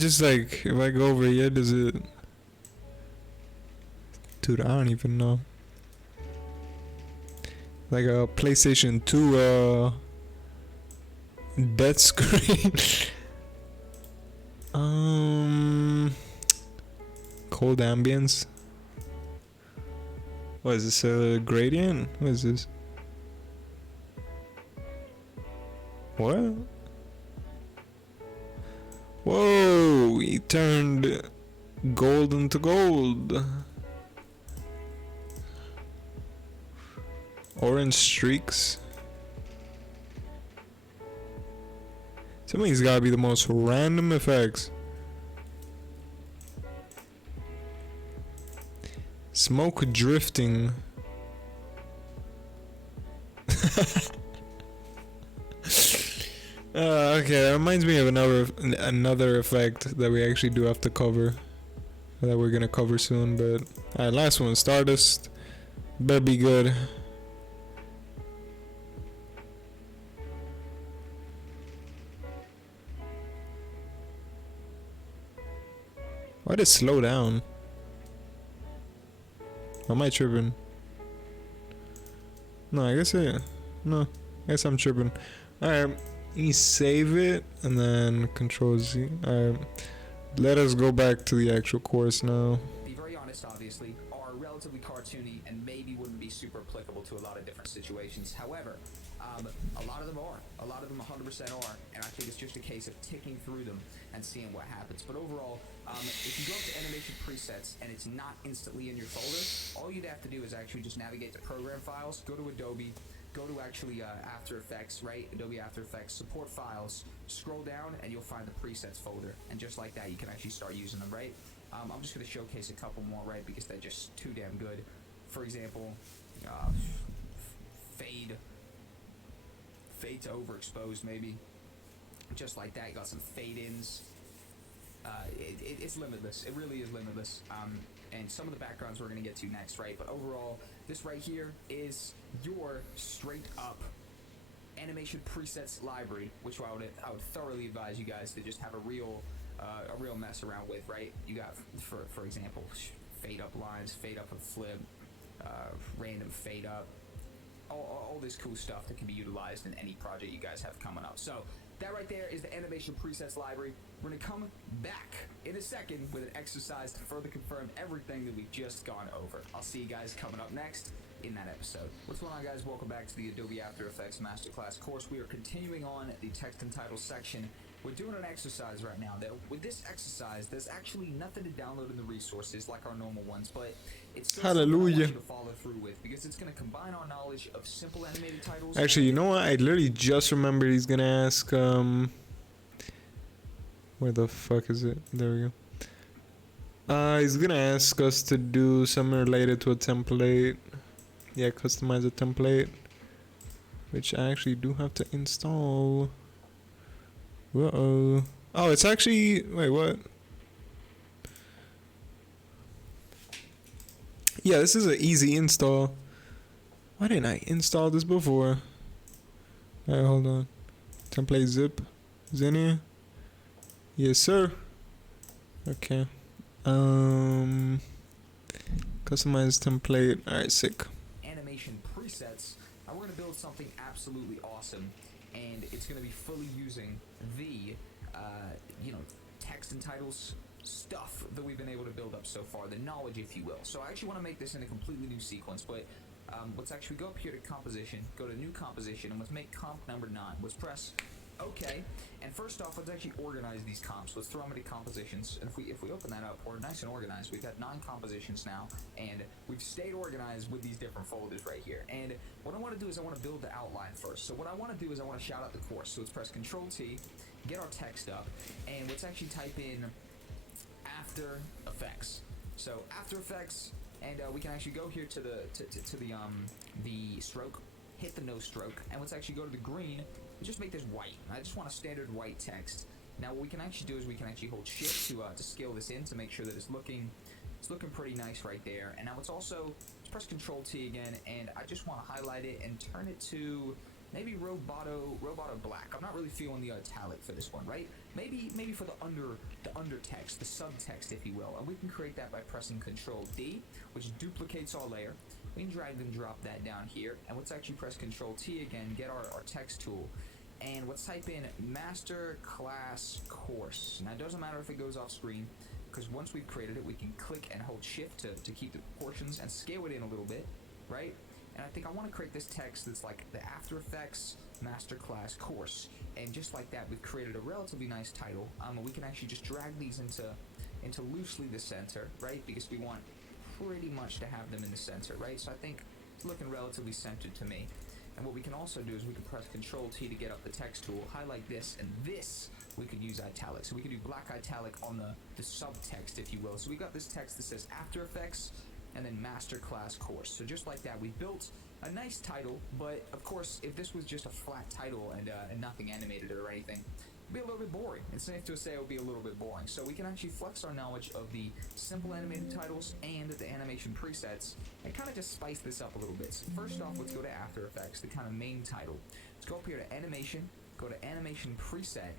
go over here, does it... Dude, I don't even know. Like a PlayStation 2 death screen. Cold ambience. What is this, a gradient? What is this? What? Whoa, he turned gold into gold. Orange streaks. Some of these gotta be the most random effects. Smoke drifting. Okay, that reminds me of another effect that we actually do have to cover. That we're gonna cover soon, but alright, last one, Stardust. Better be good. Why did it slow down? Am I tripping? No, I guess no, I guess I'm tripping. Alright, you save it and then Control Z. Alright, let us go back to the actual course now. Be very honest, obviously, are relatively cartoony and maybe wouldn't be super applicable to a lot of different situations. However, a lot of them are. A lot of them 100% are, and I think it's just a case of ticking through them and seeing what happens. But overall, if you go up to animation presets and it's not instantly in your folder, all you'd have to do is actually just navigate to program files, go to Adobe, go to actually After Effects, right? Adobe After Effects, support files, scroll down, and you'll find the presets folder. And just like that, you can actually start using them, right? I'm just going to showcase a couple more, right? Because they're just too damn good. For example, fade to overexposed, maybe. Just like that, you got some fade-ins. It's limitless. It really is limitless. And some of the backgrounds we're going to get to next, right? But overall, this right here is your straight-up animation presets library, which I would thoroughly advise you guys to just have a real mess around with, right? You got, for example, fade up lines, fade up and flip, random fade up, all this cool stuff that can be utilized in any project you guys have coming up. So that right there is the animation presets library. We're gonna come back in a second with an exercise to further confirm everything that we've just gone over. I'll see you guys coming up next in that episode. What's going on, guys? Welcome back to the Adobe After Effects Masterclass course. We are continuing on the text and title section. We're doing an exercise right now. That with this exercise, there's actually nothing to download in the resources like our normal ones, but it's still something I want you to follow through with because it's going to combine our knowledge of simple animated titles. Actually, you know what? I literally just remembered he's gonna ask. Where the fuck is it? There we go. He's gonna ask us to do something related to a template. Yeah, customize a template, which I actually do have to install. Uh-oh. Oh, it's actually... Wait, what? Yeah, this is an easy install. Why didn't I install this before? Alright, hold on. Template zip is in here. Yes, sir. Okay. Customize template. Alright, sick. Animation presets. Now we're going to build something absolutely awesome, and it's going to be fully using the text and titles stuff that we've been able to build up so far, the knowledge, if you will. So I actually want to make this in a completely new sequence, but let's actually go up here to composition, go to new composition, and let's make comp number 9. Let's press OK, and first off, let's actually organize these comps. Let's throw them into compositions, and if we open that up, we're nice and organized. We've got 9 compositions now, and we've stayed organized with these different folders right here. And what I want to do is I want to build the outline first. So what I want to do is I want to shout out the course. So let's press Control T, get our text up, and let's actually type in After Effects. So After Effects, and we can actually go here to the stroke, hit the no stroke, and let's actually go to the green. Just make this white. I just want a standard white text. Now what we can actually do is we can actually hold shift to scale this in to make sure that it's looking pretty nice right there. And now let's press Control T again, and I just want to highlight it and turn it to maybe Roboto black. I'm not really feeling the italic for this one, right? Maybe for the undertext, the subtext, if you will. And we can create that by pressing Control D, which duplicates our layer. We can drag and drop that down here, and let's actually press Control T again, get our text tool, and let's type in Master Class Course. Now it doesn't matter if it goes off screen, because once we've created it, we can click and hold shift to keep the proportions and scale it in a little bit, right? And I think I want to create this text that's like the After Effects Masterclass Course, and just like that, we've created a relatively nice title. We can actually just drag these into loosely the center, right? Because we want pretty much to have them in the center, right? So I think it's looking relatively centered to me. And what we can also do is we can press Control T to get up the text tool, highlight this, and this we could use italic. So we can do black italic on the subtext, if you will. So we got this text that says After Effects and then Masterclass Course. So just like that, we built a nice title, but of course, if this was just a flat title and nothing animated or anything, it'd be a little bit boring. It's safe to say it would be a little bit boring. So we can actually flex our knowledge of the simple animated titles and the animation presets and kind of just spice this up a little bit. So first off, let's go to After Effects, the kind of main title. Let's go up here to Animation, go to Animation Preset,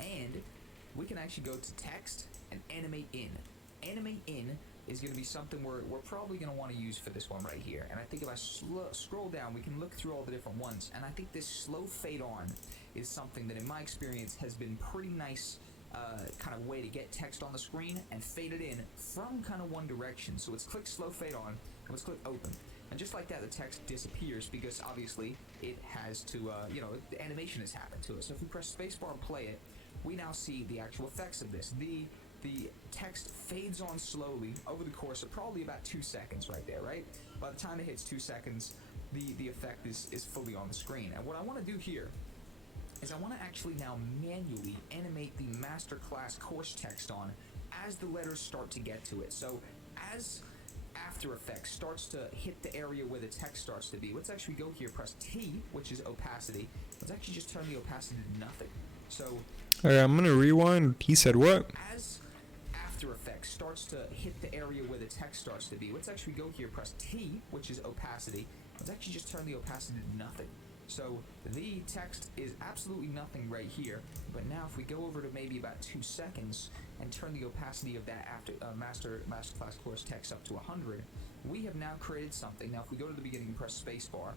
and we can actually go to Text and Animate In. Animate In is going to be something we're probably going to want to use for this one right here. And I think if I scroll down, we can look through all the different ones. And I think this slow fade on is something that in my experience has been pretty nice kind of way to get text on the screen and fade it in from kind of one direction. So let's click slow fade on and let's click open. And just like that, the text disappears because obviously it has to, the animation has happened to it. So if we press spacebar and play it, we now see the actual effects of this. The text fades on slowly over the course of probably about 2 seconds right there, right? By the time it hits 2 seconds, the effect is fully on the screen. And what I want to do here is I want to actually now manually animate the Masterclass course text on as the letters start to get to it. So as After Effects starts to hit the area where the text starts to be, let's actually go here, press T, which is opacity. Let's actually just turn the opacity to nothing. So Alright, I'm gonna rewind. He said what? as After Effects starts to hit the area where the text starts to be, let's actually go here, press T, which is opacity. Let's actually just turn the opacity to nothing. So the text is absolutely nothing right here, but now if we go over to maybe about 2 seconds and turn the opacity of that Masterclass course text up to 100, we have now created something. Now if we go to the beginning and press spacebar,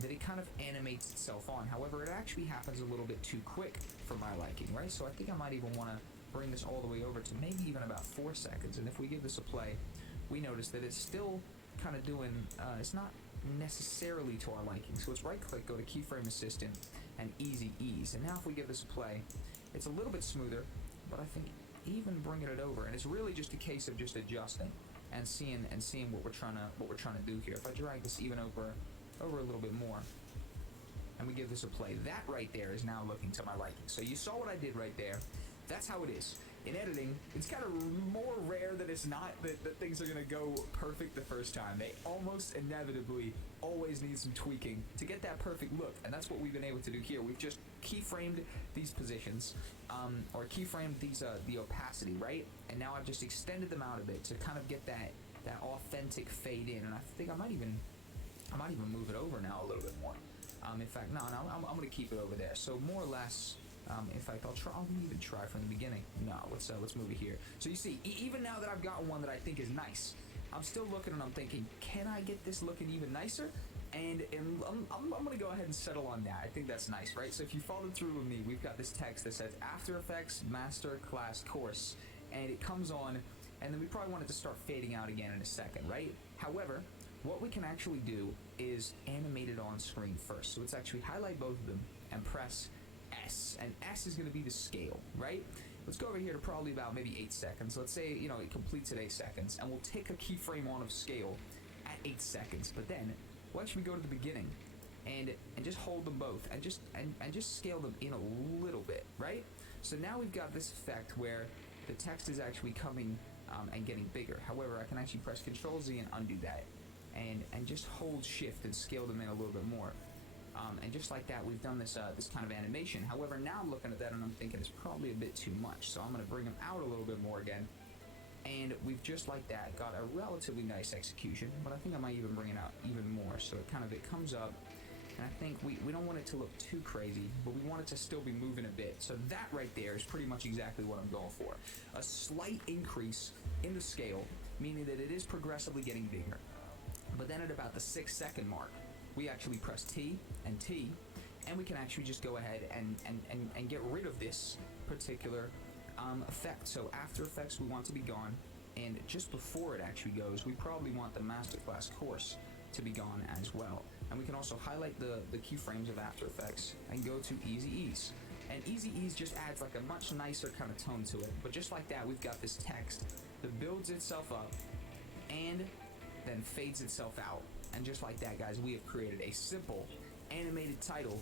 that it kind of animates itself on. However, it actually happens a little bit too quick for my liking, right? So I think I might even want to bring this all the way over to maybe even about 4 seconds. And if we give this a play, we notice that it's still kind of doing, it's not necessarily to our liking. So let's right click, go to Keyframe Assistant and Easy Ease. And now if we give this a play, it's a little bit smoother, but I think even bringing it over, and it's really just a case of just adjusting and seeing what we're trying to do here. If I drag this even over a little bit more and we give this a play, that right there is now looking to my liking. So you saw what I did right there. That's how it is. In editing, it's kind of more rare that it's not that things are going to go perfect the first time. They almost inevitably always need some tweaking to get that perfect look, and that's what we've been able to do here. We've just keyframed these positions, or keyframed these the opacity, right? And now I've just extended them out a bit to kind of get that authentic fade in, and I think I might even move it over now a little bit more. In fact, no, I'm going to keep it over there. So more or less. In fact, I'll even try from the beginning. No, let's move it here. So you see, even now that I've got one that I think is nice, I'm still looking and I'm thinking, can I get this looking even nicer? And I'm going to go ahead and settle on that. I think that's nice, right? So if you followed through with me, we've got this text that says After Effects Masterclass Course, and it comes on, and then we probably want it to start fading out again in a second, right? However, what we can actually do is animate it on screen first. So let's actually highlight both of them and press S, and S is going to be the scale, right? Let's go over here to probably about maybe 8 seconds. Let's say, it completes at 8 seconds, and we'll take a keyframe on of scale at 8 seconds. But then we'll actually go to the beginning and just hold them both and just scale them in a little bit, right? So now we've got this effect where the text is actually coming and getting bigger. However, I can actually press Control Z and undo that, and just hold Shift and scale them in a little bit more. And just like that, we've done this kind of animation. However, now I'm looking at that and I'm thinking it's probably a bit too much. So I'm going to bring them out a little bit more again. And we've just like that got a relatively nice execution. But I think I might even bring it out even more. So it comes up. And I think we don't want it to look too crazy, but we want it to still be moving a bit. So that right there is pretty much exactly what I'm going for. A slight increase in the scale, meaning that it is progressively getting bigger. But then at about the 6 second mark, we actually press T, and we can actually just go ahead and get rid of this particular effect. So After Effects we want to be gone, and just before it actually goes, we probably want the Masterclass course to be gone as well. And we can also highlight the keyframes of After Effects and go to Easy Ease. And Easy Ease just adds like a much nicer kind of tone to it. But just like that, we've got this text that builds itself up and then fades itself out And just like that, guys, we have created a simple animated title.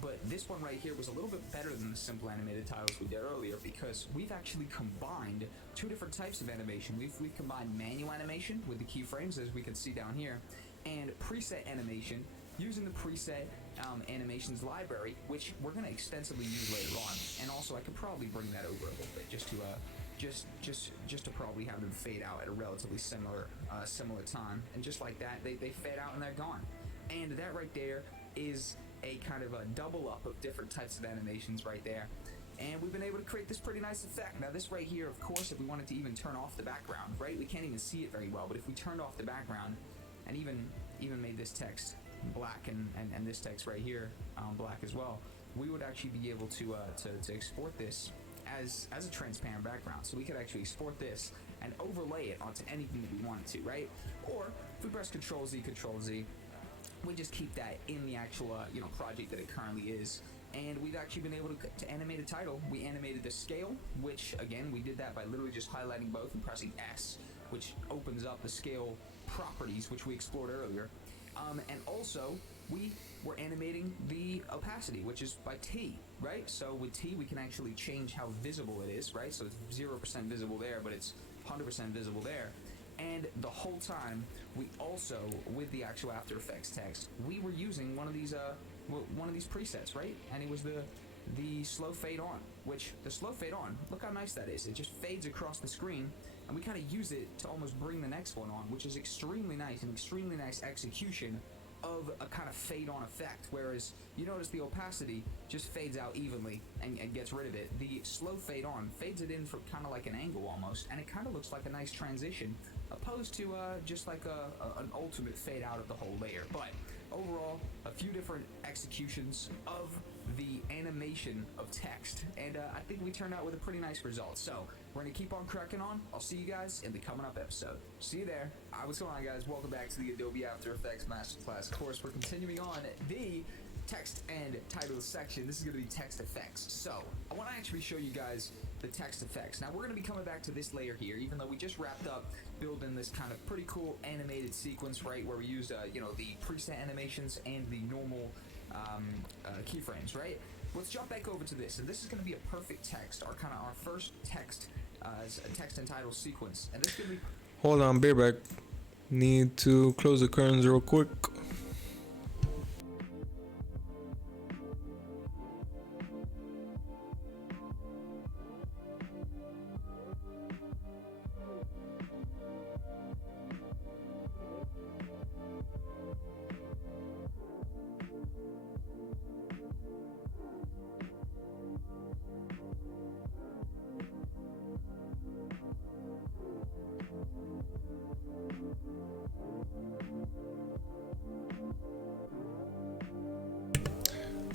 But this one right here was a little bit better than the simple animated titles we did earlier, because we've actually combined two different types of animation. We've combined manual animation with the keyframes, as we can see down here, and preset animation using the preset animations library, which we're going to extensively use later on. And also, I could probably bring that over a little bit just to probably have them fade out at a relatively similar time. And just like that, they fade out and they're gone. And that right there is a kind of a double up of different types of animations right there. And we've been able to create this pretty nice effect. Now this right here, of course, if we wanted to even turn off the background, right? We can't even see it very well, but if we turned off the background and even made this text black and this text right here black as well, we would actually be able to export this as a transparent background. So we could actually export this and overlay it onto anything that we wanted to, right? Or if we press Control Z, we just keep that in the actual project that it currently is. And we've actually been able to animate a title. We animated the scale, which again, we did that by literally just highlighting both and pressing S, which opens up the scale properties, which we explored earlier. And also, we were animating the opacity, which is by T, right? So with T, we can actually change how visible it is, right? So it's 0% visible there, but it's 100% visible there. And the whole time, we also, with the actual After Effects text, we were using one of these presets, right? And it was the slow fade on, which the slow fade on, look how nice that is. It just fades across the screen, and we kind of use it to almost bring the next one on, which is extremely nice, an extremely nice execution of a kind of fade on effect. Whereas you notice the opacity just fades out evenly and gets rid of it. The slow fade on fades it in from kind of like an angle almost, and it kind of looks like a nice transition, opposed to just like an ultimate fade out of the whole layer. But overall, a few different executions of the animation of text, and I think we turned out with a pretty nice result. So we're gonna keep on cracking on. I'll see you guys in the coming up episode. See you there. What's going on, guys? Welcome back to the Adobe After Effects Masterclass course. We're continuing on the text and title section. This is gonna be text effects. So I want to actually show you guys the text effects. Now we're gonna be coming back to this layer here, even though we just wrapped up building this kind of pretty cool animated sequence, right, where we used the preset animations and the normal keyframes, right? Let's jump back over to this, and this is going to be a perfect text, our first text and title sequence, and this is going to be. Hold on, be back. Need to close the curtains real quick.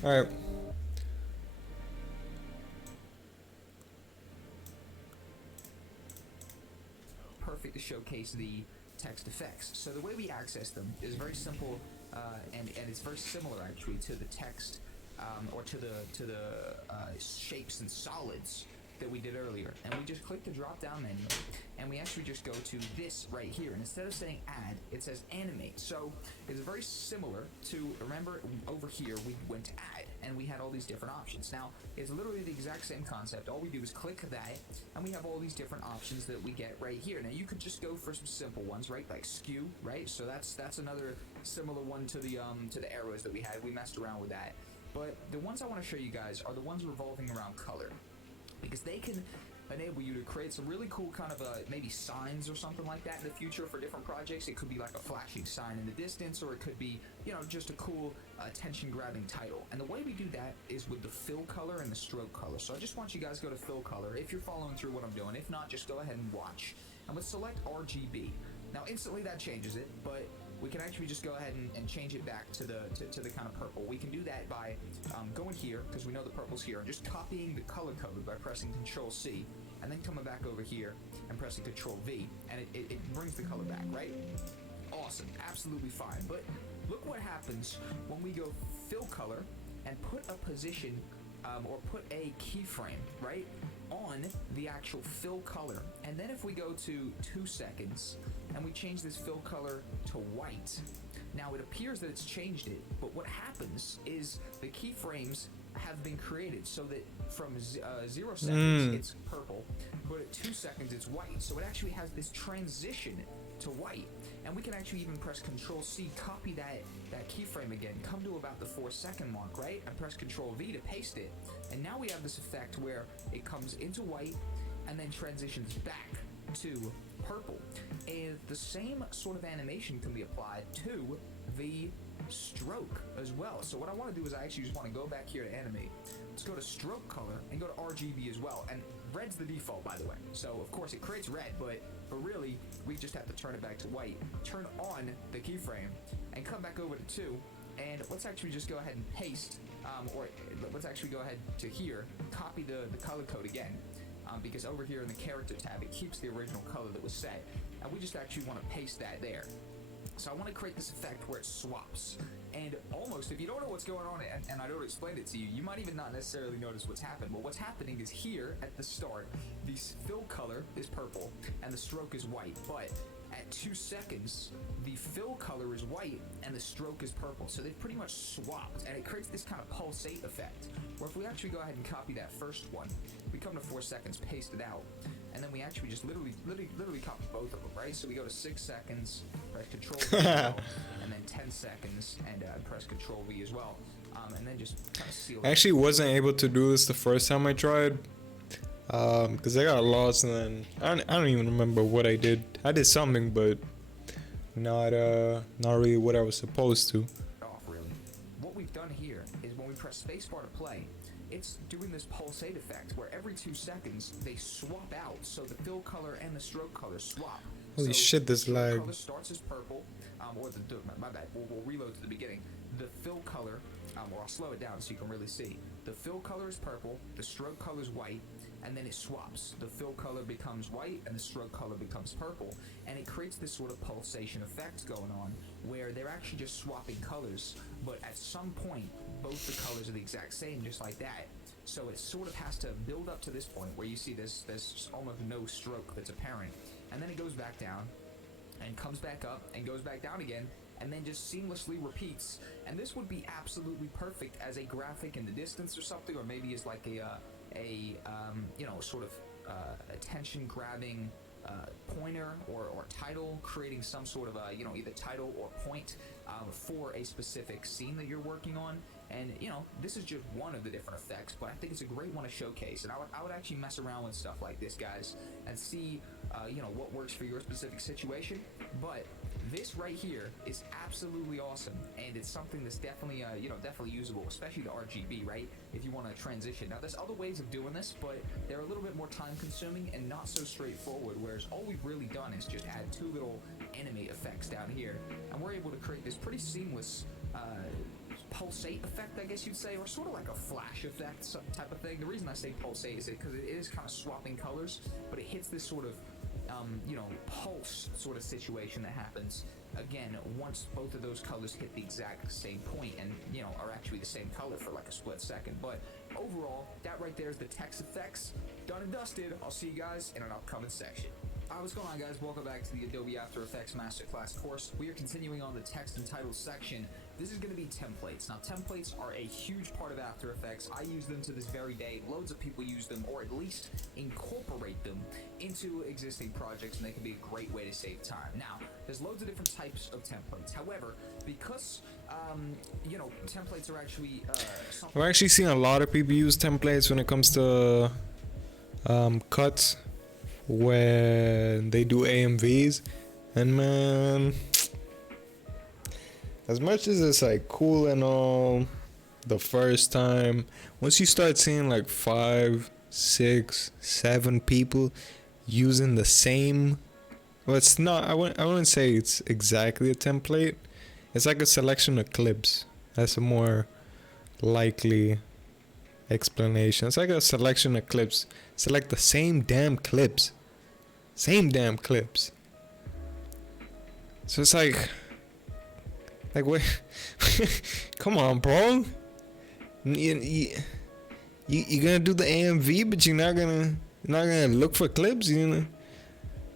All right. Perfect to showcase the text effects. So the way we access them is very simple, and it's very similar actually to the text or to the shapes and solids that we did earlier. And we just click the drop down menu, and we actually just go to this right here, and instead of saying add, it says animate. So it's very similar to, remember over here we went to add, and we had all these different options. Now it's literally the exact same concept. All we do is click that, and we have all these different options that we get right here. Now you could just go for some simple ones, right, like skew, right? So that's another similar one to the arrows that we had. We messed around with that, but the ones I want to show you guys are the ones revolving around color, because they can enable you to create some really cool kind of maybe signs or something like that in the future for different projects. It could be like a flashing sign in the distance, or it could be, just a cool attention-grabbing title. And the way we do that is with the fill color and the stroke color. So I just want you guys to go to fill color if you're following through what I'm doing. If not, just go ahead and watch. And let's select RGB. Now instantly that changes it, but we can actually just go ahead and change it back to the kind of purple. We can do that by going here, because we know the purple's here, and just copying the color code by pressing Control C, and then coming back over here and pressing Control V, and it brings the color back, right? Awesome, absolutely fine. But look what happens when we go fill color and put a position or put a keyframe, right, on the actual fill color. And then if we go to 2 seconds and we change this fill color to white, Now it appears that it's changed it, but what happens is the keyframes have been created so that from 0 seconds it's purple, but at 2 seconds it's white. So it actually has this transition to white, and we can actually even press Control C, copy that keyframe again, come to about the 4-second mark, right, and press Control V to paste it, and now we have this effect where it comes into white and then transitions back to purple. And the same sort of animation can be applied to the stroke as well. So what I want to do is I actually just want to go back here to animate. Let's go to stroke color and go to RGB as well. And red's the default, by the way. So of course it creates red, but really we just have to turn it back to white. Turn on the keyframe and come back over to 2. And let's actually just go ahead and paste, or let's actually go ahead to here, copy the color code again. Because over here in the character tab, it keeps the original color that was set. And we just actually want to paste that there. So I want to create this effect where it swaps. And almost, if you don't know what's going on, and I don't explain it to you, you might even not necessarily notice what's happened. But what's happening is here at the start, the fill color is purple and the stroke is white. But at 2 seconds, the fill color is white and the stroke is purple. So they've pretty much swapped, and it creates this kind of pulsate effect. Where if we actually go ahead and copy that first one, we come to 4 seconds, paste it out, and then we actually just literally copy both of them, right? So we go to 6 seconds, press Control V, and then 10 seconds, and press Control V as well, and then just kind of seal it. I actually wasn't able to do this the first time I tried, because I got lost, and then I don't even remember what I did. I did something, but not really what I was supposed to. Off, really. What we've done here is when we press spacebar to play, it's doing this pulsate effect where every 2 seconds they swap out, so the fill color and the stroke color swap. Holy So shit, this the lag. color starts as purple, or my bad. We'll reload to the beginning. The fill color, or I'll slow it down so you can really see. The fill color is purple, the stroke color is white, and then it swaps. The fill color becomes white and the stroke color becomes purple, and it creates this sort of pulsation effect going on where they're actually just swapping colors, but at some point both the colors are the exact same, just like that. So it sort of has to build up to this point where you see there's almost no stroke that's apparent, and then it goes back down and comes back up and goes back down again, and then just seamlessly repeats. And this would be absolutely perfect as a graphic in the distance or something, or maybe as like a sort of attention grabbing pointer or title, creating some sort of either title or point for a specific scene that you're working on. And this is just one of the different effects, but I think it's a great one to showcase. And I would actually mess around with stuff like this, guys, and see what works for your specific situation. But this right here is absolutely awesome, and it's something that's definitely definitely usable, especially the RGB, right? If you want to transition. Now there's other ways of doing this, but they're a little bit more time consuming and not so straightforward, whereas all we've really done is just add 2 little animate effects down here, and we're able to create this pretty seamless pulsate effect, I guess you'd say, or sort of like a flash effect type of thing. The reason I say pulsate is because it is kind of swapping colors, but it hits this sort of pulse sort of situation that happens again once both of those colors hit the exact same point and are actually the same color for like a split second. But overall, that right there is the text effects done and dusted. I'll see you guys in an upcoming section. Alright, what's going on, guys? Welcome back to the Adobe After Effects Masterclass course. We are continuing on the text and title section. This is going to be templates. Now, templates are a huge part of After Effects. I use them to this very day. Loads of people use them, or at least incorporate them into existing projects, and they can be a great way to save time. Now, there's loads of different types of templates. However, because templates are actually I've actually seen a lot of people use templates when it comes to cuts when they do AMVs, and man, as much as it's like cool and all the first time, once you start seeing like 5, 6, 7 people using the same, well, it's not, I wouldn't say it's exactly a template, it's like a selection of clips. That's a more likely explanation. It's like a selection of clips. Select the same damn clips. So it's like what? Come on, bro. You gonna do the AMV, but you're not gonna look for clips,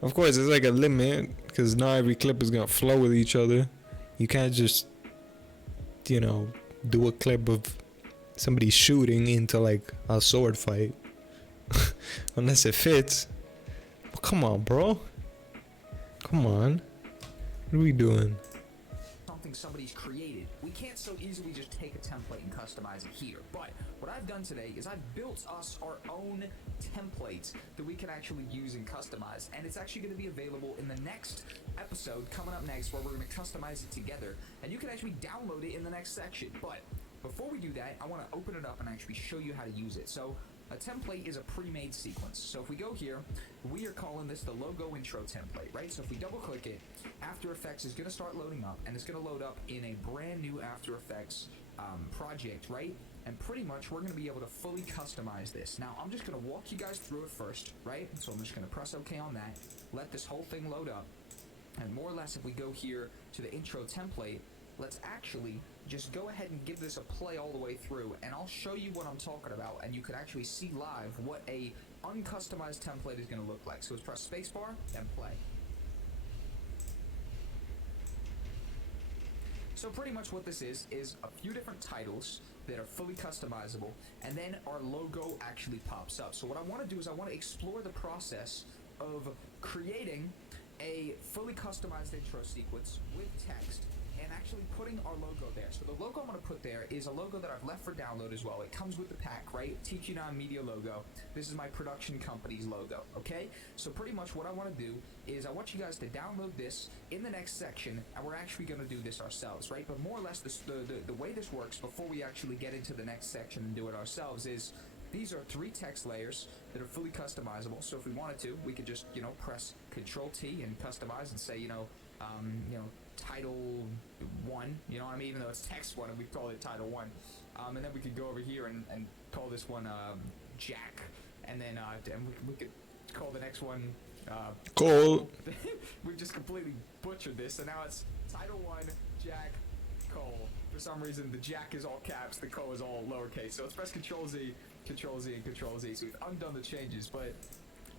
Of course, it's like a limit, because not every clip is gonna flow with each other. You can't just, you know, do a clip of somebody shooting into like a sword fight unless it fits. But come on, bro. Come on. What are we doing? Something somebody's created. We can't so easily just take a template and customize it here. But what I've done today is I've built us our own template that we can actually use and customize. And it's actually going to be available in the next episode coming up next, where we're going to customize it together. And you can actually download it in the next section. But before we do that, I want to open it up and actually show you how to use it. So a template is a pre-made sequence. So if we go here, we are calling this the logo intro template, right? So if we double click it, After Effects is going to start loading up, and it's going to load up in a brand new After Effects project, right? And pretty much we're going to be able to fully customize this. Now I'm just going to walk you guys through it first, right? So I'm just going to press OK on that, let this whole thing load up, and more or less if we go here to the intro template, let's actually just go ahead and give this a play all the way through, and I'll show you what I'm talking about, and you can actually see live what a uncustomized template is going to look like. So let's press spacebar and play. So pretty much what this is a few different titles that are fully customizable, and then our logo actually pops up. So what I want to do is I want to explore the process of creating a fully customized intro sequence with text and actually putting our logo there. So the logo I'm going to put there is a logo that I've left for download as well. It comes with the pack, right? TQ9 Media logo. This is my production company's logo, okay? So pretty much what I want to do is I want you guys to download this in the next section, and we're actually going to do this ourselves, right? But more or less the way this works before we actually get into the next section and do it ourselves is these are 3 text layers that are fully customizable. So if we wanted to, we could just, you know, press Control T and customize and say, you know, title 1, you know what I mean? Even though it's text 1 and we call it title 1. And then we could go over here and call this one Jack. And then we could call the next one Cole. We've just completely butchered this. So now it's title 1, Jack, Cole. For some reason, the Jack is all caps, the Cole is all lowercase. So let's press Control Z, Control Z, and Control Z. So we've undone the changes, but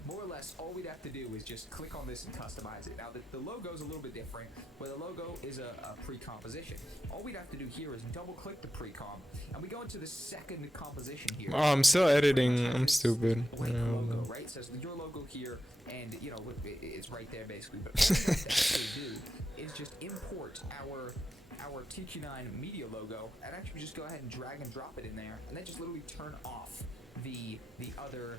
more or less, all we'd have to do is just click on this and customize it. Now, the logo is a little bit different, where the logo is a pre-composition. All we'd have to do here is double-click the pre-comp, and we go into the second composition here. Oh, I'm still editing. I'm stupid. Logo, right? It says your logo here, and, you know, it's right there, basically. But what we have to actually do is just import our TQ9 Media logo, and actually just go ahead and drag and drop it in there, and then just literally turn off the other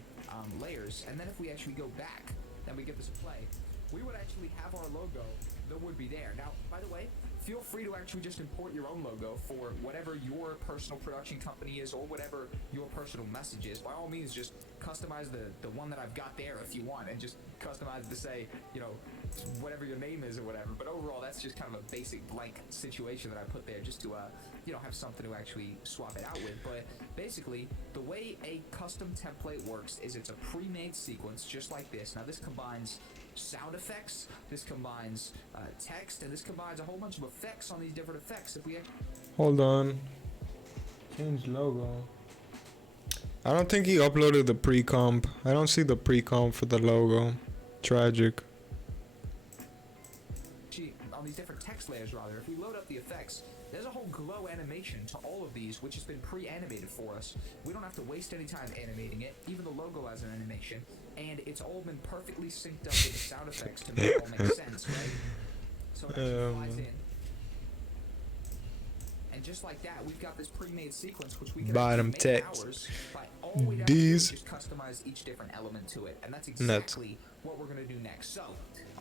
layers. And then if we actually go back, then we give this a play, we would actually have our logo that would be there. Now, by the way, feel free to actually just import your own logo for whatever your personal production company is, or whatever your personal message is. By all means, just customize the one that I've got there if you want, and just customize it to say, you know, whatever your name is or whatever. But overall, that's just kind of a basic blank situation that I put there just to you know, have something to actually swap it out with. But basically, the way a custom template works is it's a pre-made sequence just like this. Now this combines sound effects, this combines text, and this combines a whole bunch of effects on these different effects. If we Hold on. Change logo. I don't think he uploaded the pre-comp. I don't see the pre-comp for the logo. Tragic. On these different text layers, rather, if we load up the effects, there's a whole glow animation to all of these, which has been pre-animated for us. We don't have to waste any time animating it. Even the logo has an animation, and it's all been perfectly synced up with the sound effects to make it all make sense, right? So it actually flies in. And just like that, we've got this pre-made sequence, which we can bottom make text. ours by all we have to do is just customize each different element to it, and that's exactly what we're going to do next. So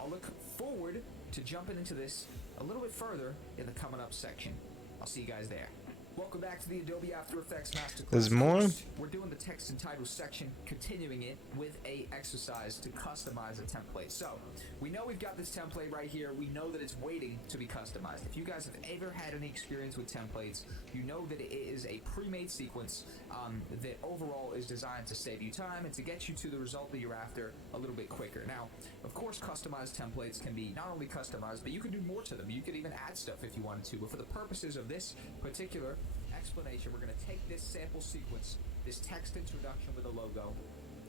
I'll look forward to jumping into this a little bit further in the coming up section. I'll see you guys there. Welcome back to the Adobe After Effects Masterclass. There's more? We're doing the text and title section, continuing it with a exercise to customize a template. So, we know we've got this template right here. We know that it's waiting to be customized. If you guys have ever had any experience with templates, you know that it is a pre-made sequence that overall is designed to save you time and to get you to the result that you're after a little bit quicker. Now, of course, customized templates can be not only customized, but you can do more to them. You could even add stuff if you wanted to. But for the purposes of this particular explanation, we're going to take this sample sequence, this text introduction with a logo,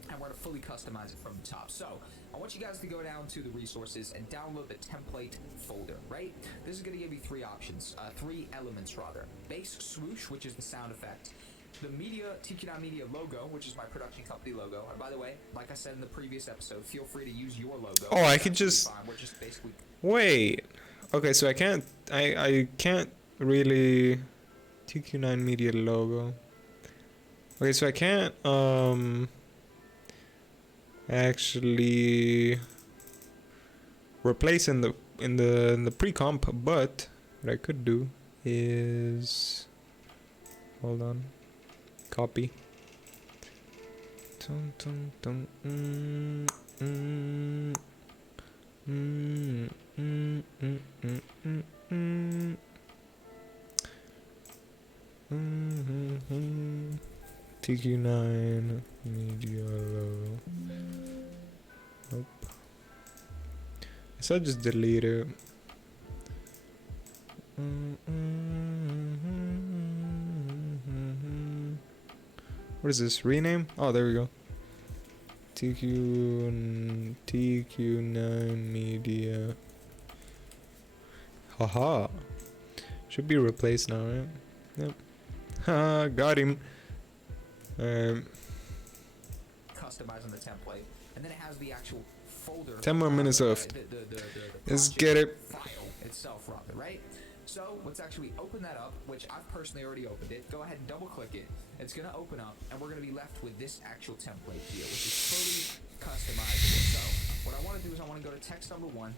and we're going to fully customize it from the top. So I want you guys to go down to the resources and download the template folder, right? This is going to give you three options, three elements rather. Base swoosh, which is the sound effect. The media, TQ9 Media logo, which is my production company logo. And by the way, like I said in the previous episode, feel free to use your logo. Oh, I could just... We're just basically... Wait. Okay, so I can't really... TQ9 Media logo. Okay, so I can't, actually replace in the pre-comp, but what I could do is, hold on, copy. Dun, dun, dun, TQ9 Media logo. Nope. So I just delete it. What is this? Rename? Oh, there we go. TQ9 Media. Haha. Should be replaced now, right? Yep. Ha, got him. Customizing the template, and then it has the actual folder. 10 more minutes left. Let's get it. File itself, rather, right? So let's actually open that up, which I've personally already opened it. Go ahead and double click it. It's going to open up, and we're going to be left with this actual template here, which is fully customizable. So what I want to do is I want to go to text number 1.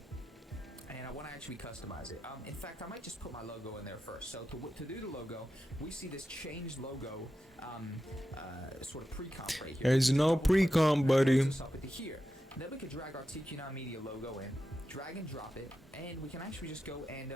And I want to actually customize it. In fact, I might just put my logo in there first. So to do the logo, we see this changed logo sort of pre-comp right here. There's no pre-comp, buddy. Up into here. Then we can drag our TQ9 Media logo in, drag and drop it, and we can actually just go and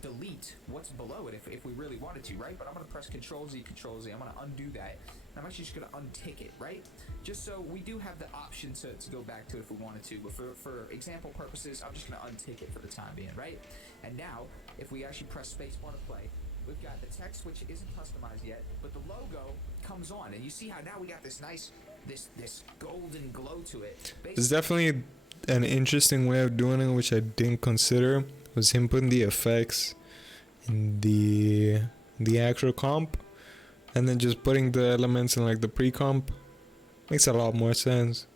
delete what's below it if we really wanted to, right? But I'm going to press Control-Z, Control-Z. I'm going to undo that. And I'm actually just going to untick it, right? Just so we do have the option to go back to it if we wanted to. But for example purposes, I'm just going to untick it for the time being, right? And now, if we actually press spacebar to play, we've got the text, which isn't customized yet, but the logo comes on. And you see how now we got this nice, this golden glow to it. It's definitely an interesting way of doing it, which I didn't consider, was him putting the effects in the actual comp, and then just putting the elements in like the pre-comp. Makes a lot more sense.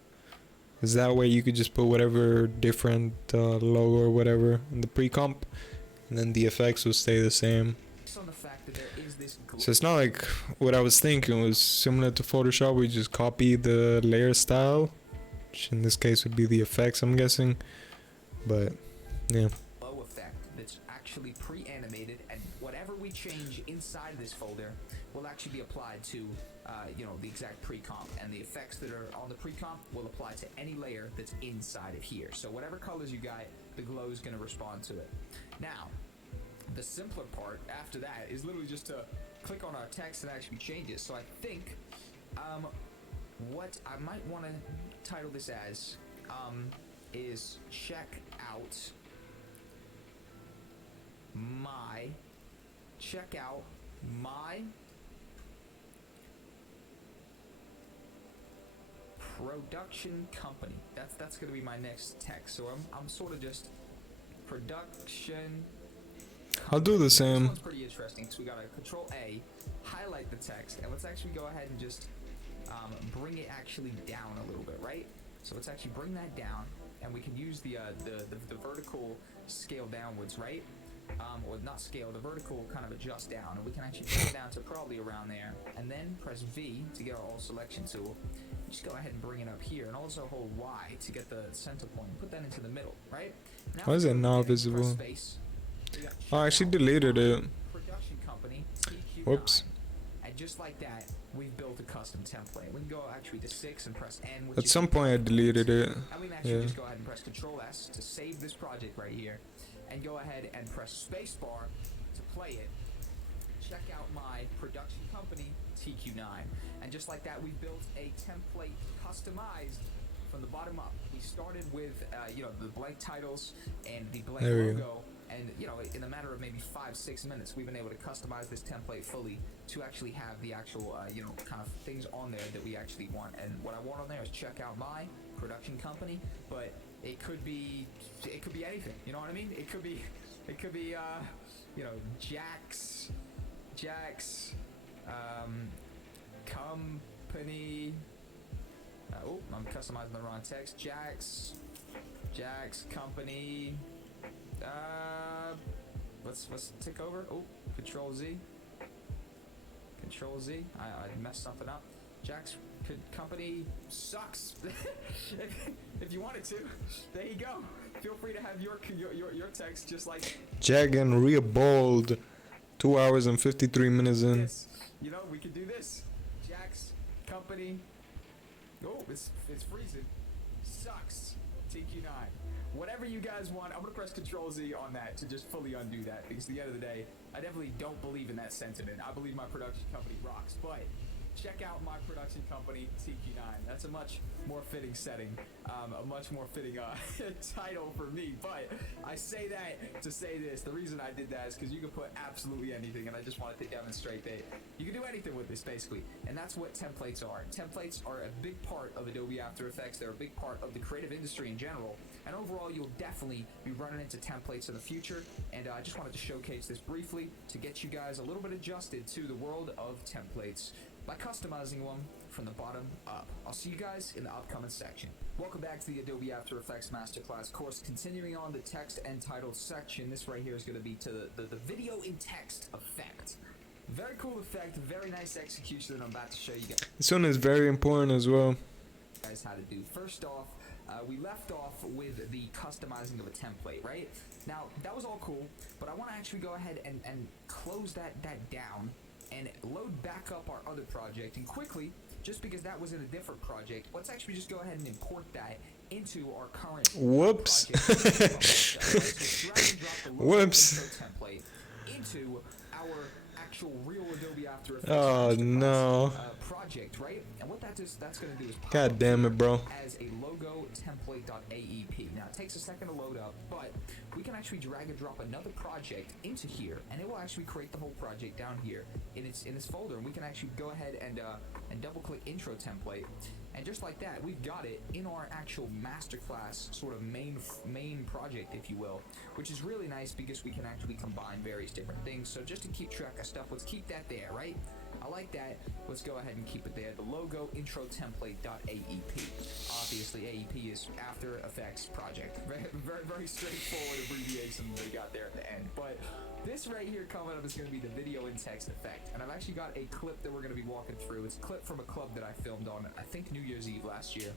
Is that way you could just put whatever different logo or whatever in the pre-comp, and then the effects will stay the same. So it's not like what I was thinking was similar to Photoshop, we just copy the layer style, which in this case would be the effects, I'm guessing. But yeah. Low effect that's actually pre-animated, and whatever we change inside this folder will actually be applied to the exact pre-comp, and the effects that are on the pre-comp will apply to any layer that's inside of here. So whatever colors you got, the glow is going to respond to it. Now, the simpler part after that is literally just to click on our text and actually change it. So I think what I might want to title this as is check out my production company. That's gonna be my next text. So I'm sort of just production. I'll do the same. This one's pretty interesting. So we gotta Control A, highlight the text, and let's actually go ahead and just bring it actually down a little bit, right? So let's actually bring that down, and we can use the vertical scale downwards, right? Or not scale, the vertical kind of adjust down, and we can actually bring it down to probably around there, and then press V to get our all selection tool. Just go ahead and bring it up here, and also hold Y to get the center point. Put that into the middle, right? Now why is it not visible? Oh, I actually deleted it. Production company, TQ9. Whoops. And just like that, we've built a custom template. We can go actually to 6 and press N. At some point I deleted it. And we can actually just go ahead and press Control S to save this project right here, and go ahead and press spacebar to play it. Check out my production company, TQ9. And just like that, we built a template customized from the bottom up. We started with the blank titles and the blank logo, And you know, in a matter of maybe 5-6 minutes, we've been able to customize this template fully to actually have the actual you know, kind of things on there that we actually want. And what I want on there is check out my production company, but it could be anything, you know what I mean? It could be you know, Jack's company. Oh, I'm customizing the wrong text. Jack's company. Let's tick over. Oh, Control Z. I messed something up. Jack's company sucks. if you wanted to, there you go. Feel free to have your text just like Jag and real bold. 2 hours and 53 minutes in. this. You know, we could do this. Jack's company. Oh, it's freezing. Sucks. TQ9. Whatever you guys want, I'm gonna press Control Z on that to just fully undo that, because at the end of the day, I definitely don't believe in that sentiment. I believe my production company rocks, but check out my production company, TQ9. That's a much more fitting setting, a much more fitting title for me. But I say that to say this. The reason I did that is because you can put absolutely anything, and I just wanted to demonstrate that you can do anything with this, basically. And that's what templates are. Templates are a big part of Adobe After Effects. They're a big part of the creative industry in general. And overall, you'll definitely be running into templates in the future. And I just wanted to showcase this briefly to get you guys a little bit adjusted to the world of templates by customizing one from the bottom up. I'll see you guys in the upcoming section. Welcome back to the Adobe After Effects Masterclass course. Continuing on the text and title section, this right here is going to be to the video in text effect. Very cool effect, very nice execution that I'm about to show you guys. This one is very important as well. Guys, how to do. First off, we left off with the customizing of a template, right? Now, that was all cool, but I want to actually go ahead and close that down and load back up our other project, and quickly, just because that was in a different project, let's actually just go ahead and import that into our current Whoops. project. So drag and drop the logo Whoops. intro template into our actual real Adobe After Effects Oh no. project, right? And what that's going to do is pop God up damn it, here bro. as a logo template.aep. Now it takes a second to load up, but we can actually drag and drop another project into here, and it will actually create the whole project down here in its folder. And we can actually go ahead and double click intro template, and just like that, we've got it in our actual masterclass sort of main project, if you will, which is really nice because we can actually combine various different things. So just to keep track of stuff, let's keep that there, right? I like that. Let's go ahead and keep it there. The logo intro template.aep. Obviously, AEP is After Effects Project. Very straightforward abbreviation we got there at the end. But this right here coming up is going to be the video in text effect. And I've actually got a clip that we're going to be walking through. It's a clip from a club that I filmed on, I think, New Year's Eve last year.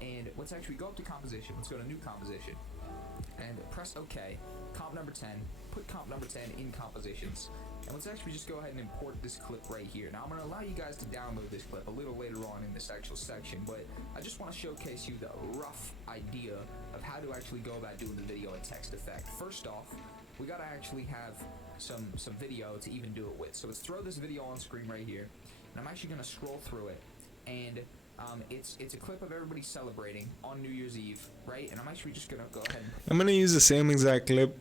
And let's actually go up to composition. Let's go to new composition. And press OK. Comp number 10. Put comp number 10 in compositions. And let's actually just go ahead and import this clip right here. Now, I'm going to allow you guys to download this clip a little later on in this actual section, but I just want to showcase you the rough idea of how to actually go about doing the video and text effect. First off, we got to actually have some video to even do it with. So let's throw this video on screen right here, and I'm actually going to scroll through it, and it's a clip of everybody celebrating on New Year's Eve, right? And I'm actually just going to go ahead and... I'm gonna use the same exact clip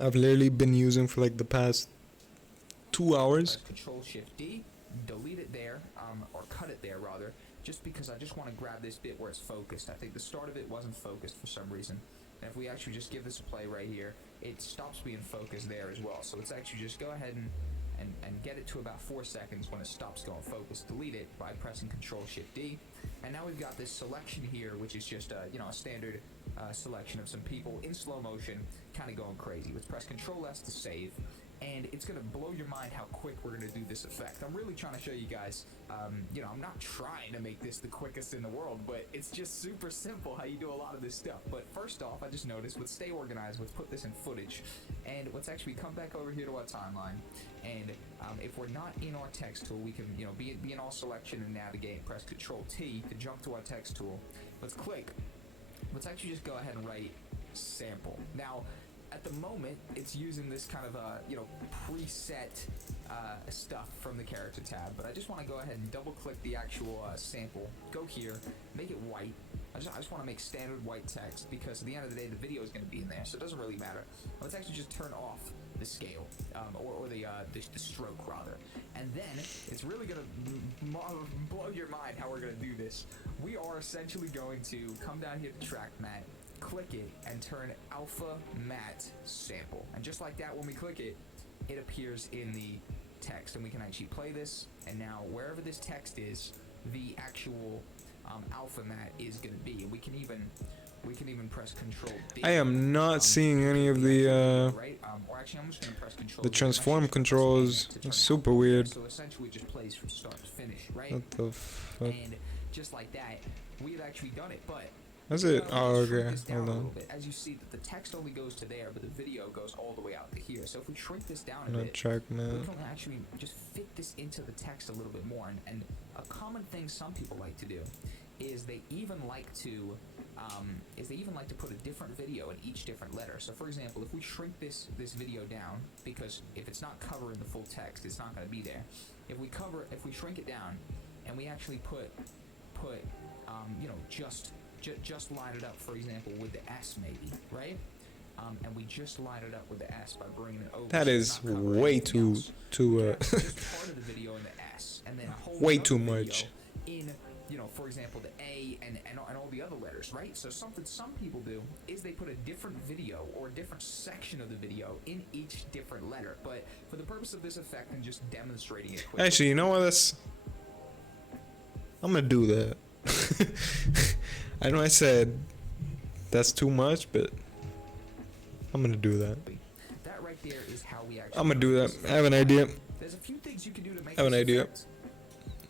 I've literally been using for like the past 2 hours. Press Control Shift D, delete it there, or cut it there rather, just because I just want to grab this bit where it's focused. I think the start of it wasn't focused for some reason. And if we actually just give this a play right here, it stops being focused there as well. So let's actually just go ahead and get it to about 4 seconds when it stops going focused. Delete it by pressing Control Shift D. And now we've got this selection here, which is just a standard selection of some people in slow motion kind of going crazy. Let's press Control S to save. And it's going to blow your mind how quick we're going to do this effect. I'm really trying to show you guys, I'm not trying to make this the quickest in the world, but it's just super simple how you do a lot of this stuff. But first off, I just noticed, let's stay organized, let's put this in footage, and let's actually come back over here to our timeline, and if we're not in our text tool, we can, be in all selection and navigate, press Control T to jump to our text tool. Let's click. Let's actually just go ahead and write sample. Now, at the moment, it's using this kind of preset stuff from the character tab, but I just want to go ahead and double click the actual sample, go here, make it white, I just want to make standard white text because at the end of the day, the video is going to be in there, so it doesn't really matter. Let's actually just turn off the scale, or the stroke rather, and then it's really going to blow your mind how we're going to do this. We are essentially going to come down here to track matte, click it, and turn alpha matte sample, and just like that, when we click it, it appears in the text, and we can actually play this, and now wherever this text is, the actual alpha matte is going to be, and we can even press Control D. I am not seeing any of the right? Or actually, I'm just going to press Control the D. transform controls. It's super weird. So essentially, it just plays from start to finish, right? What the fuck? And just like that, we've actually done it, but That's it. Oh, shrink okay. this down Hold a on. little bit. As you see, that the text only goes to there, but the video goes all the way out to here. So if we shrink this down a Not bit, track we matte. can actually just fit this into the text a little bit more. And a common thing some people like to do is they even like to put a different video in each different letter. So for example, if we shrink this video down, because if it's not covering the full text, it's not going to be there. If we shrink it down and we actually put you know, just line it up, for example, with the S maybe, right? And we just line it up with the S by bringing it over. That so is it's not covering way anything too else. Just part of the video in the S, and then a whole way nother too video much. in, you know, for example, the A and all the other letters, right? So something some people do is they put a different video or a different section of the video in each different letter. But for the purpose of this effect and just demonstrating it quickly, Actually, you know what? I'm gonna do that. I know I said that's too much, but I'm gonna do that. that right there is how we actually. I'm gonna do that. this I have an idea. There's a few things you can do to make I have an this idea. effect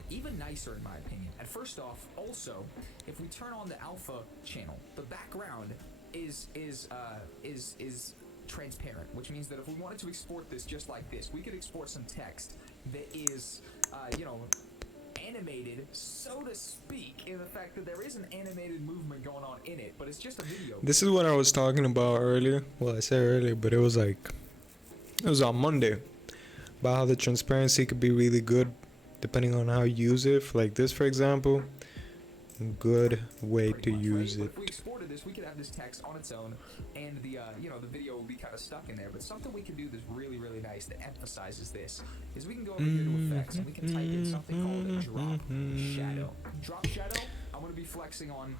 even nicer, in my opinion. And first off, also, if we turn on the alpha channel, the background is transparent, which means that if we wanted to export this just like this, we could export some text that is, you know, animated, so to speak, in the fact that there is an animated movement going on in it, but it's just a video. This is what I was talking about earlier. Well, I said earlier, but it was on Monday. About how the transparency could be really good depending on how you use it. For like this, for example, good way Pretty to much, use right? it. But if we exported this, we could have this text on its own, and the you know, the video will be kind of stuck in there. But something we can do that's really, really nice that emphasizes this is we can go over here to effects and we can type in something called a drop shadow. Drop shadow. I'm gonna be flexing on.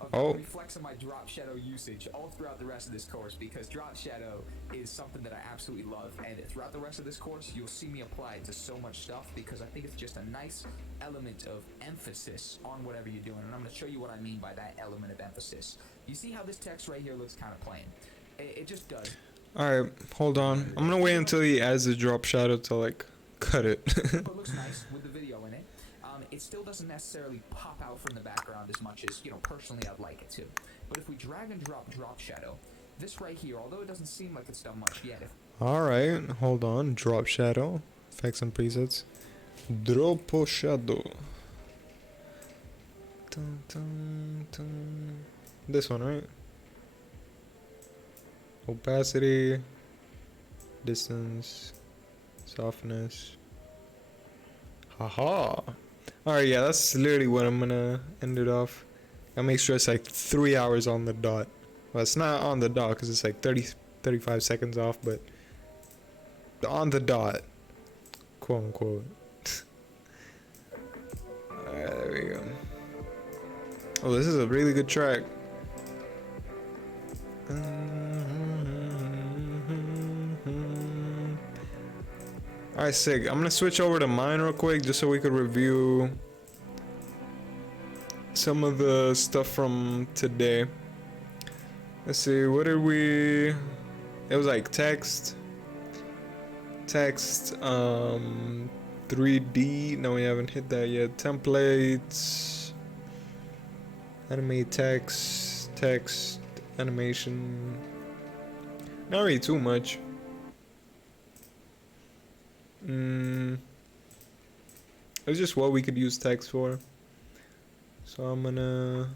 I'm gonna be flexing my drop shadow usage all throughout the rest of this course, because drop shadow is something that I absolutely love, and throughout the rest of this course, you'll see me apply it to so much stuff because I think it's just a nice element of emphasis on whatever you're doing, and I'm gonna show you what I mean by that element of emphasis. You see how this text right here looks kind of plain? It just does. Alright, hold on. I'm gonna wait until he adds the drop shadow to like cut it. But it looks nice with the video in it. It still doesn't necessarily pop out from the background as much as, you know, personally I'd like it to. But if we drag and drop shadow, this right here, although it doesn't seem like it's done much yet. Alright, hold on. Drop shadow. Effects and presets. Drop shadow. Dun, dun, dun. This one, right? Opacity. Distance. Softness. Haha. Alright, yeah, that's literally what I'm gonna end it off. I'll make sure it's like 3 hours on the dot. Well, it's not on the dot because it's like 35 seconds off, but on the dot, quote unquote. Alright, there we go. Oh, this is a really good track. Alright, sick. I'm gonna switch over to mine real quick just so we could review some of the stuff from today. Let's see, what did we... It was like text, 3D, no, we haven't hit that yet. Templates, animate text, animation. Not really too much. It was just what we could use text for. So I'm gonna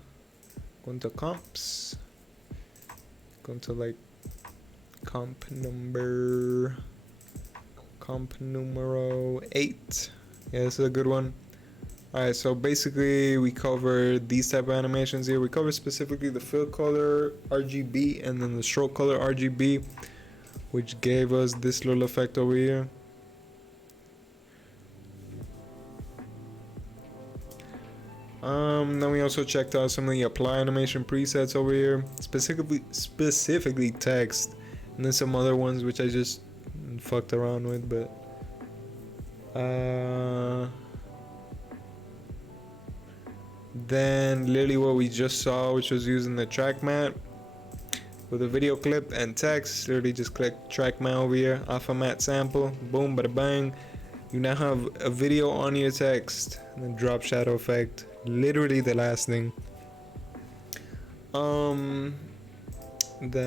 go into comps, go into like comp numero 8. Yeah, this is a good one. Alright, so basically we covered these type of animations here. We covered specifically the fill color RGB and then the stroke color RGB, which gave us this little effect over here. Then we also checked out some of the apply animation presets over here, specifically text, and then some other ones which I just fucked around with, but then literally what we just saw, which was using the track mat with a video clip and text. Literally just click track mat over here, alpha mat sample, boom, bada bang. You now have a video on your text, and then drop shadow effect. Literally the last thing. Then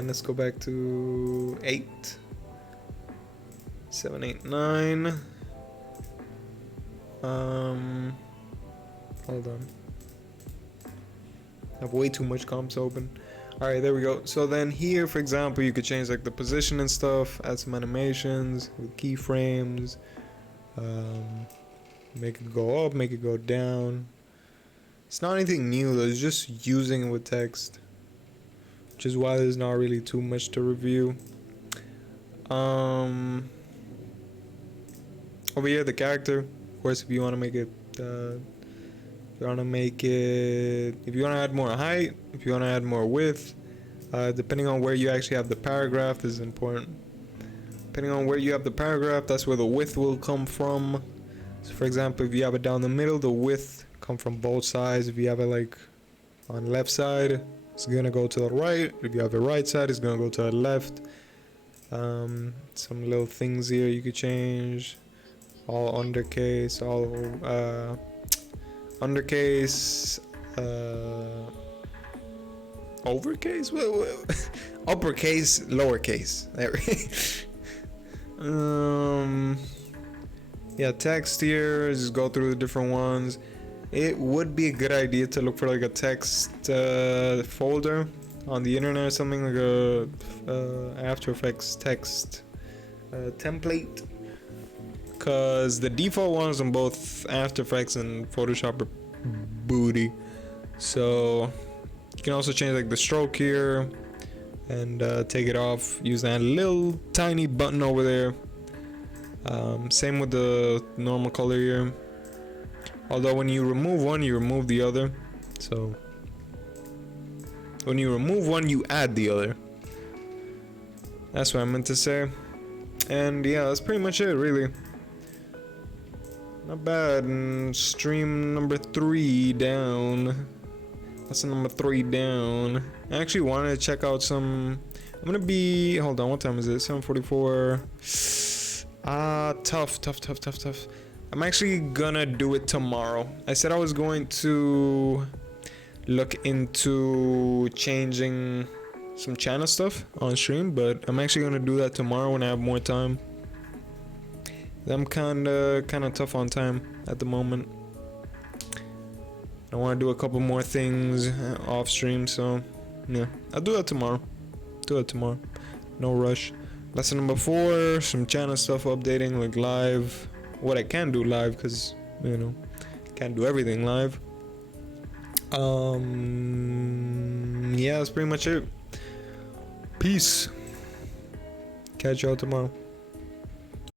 let's go back to 8, 7, 8, 9. Hold on. I have way too much comps open. Alright, there we go. So then here, for example, you could change like the position and stuff, add some animations with keyframes, make it go up, make it go down. It's not anything new though, it's just using it with text, which is why there's not really too much to review. Over here, the character, of course, if you want to make it if you want to add more height, if you want to add more width, depending on where you actually have the paragraph, this is important. Depending on where you have the paragraph, that's where the width will come from. So for example, if you have it down the middle, the width come from both sides. If you have it like on the left side, it's gonna go to the right. If you have the right side, it's gonna go to the left. Some little things here you could change. All undercase, all undercase, overcase, what? Uppercase, lowercase. There. Yeah, text here. Just go through the different ones. It would be a good idea to look for like a text folder on the internet or something, like a After Effects text template. Because the default ones on both After Effects and Photoshop are booty. So you can also change like the stroke here and take it off. Use that little tiny button over there. Same with the normal color here. Although when you remove one, you remove the other. So when you remove one, you add the other. That's what I meant to say. And yeah, that's pretty much it, really. Not bad. Stream number 3 down. That's the number 3 down. I actually wanted to check out some. I'm gonna be. Hold on, what time is it? 7:44. Tough. I'm actually gonna do it tomorrow. I said I was going to look into changing some channel stuff on stream, but I'm actually gonna do that tomorrow when I have more time. I'm kinda tough on time at the moment. I want to do a couple more things off stream, so yeah, I'll do that tomorrow. No rush. Lesson number 4, some channel stuff updating, like live. What I can do live, because you know, can't do everything live. Yeah, that's pretty much it. Peace. Catch y'all tomorrow.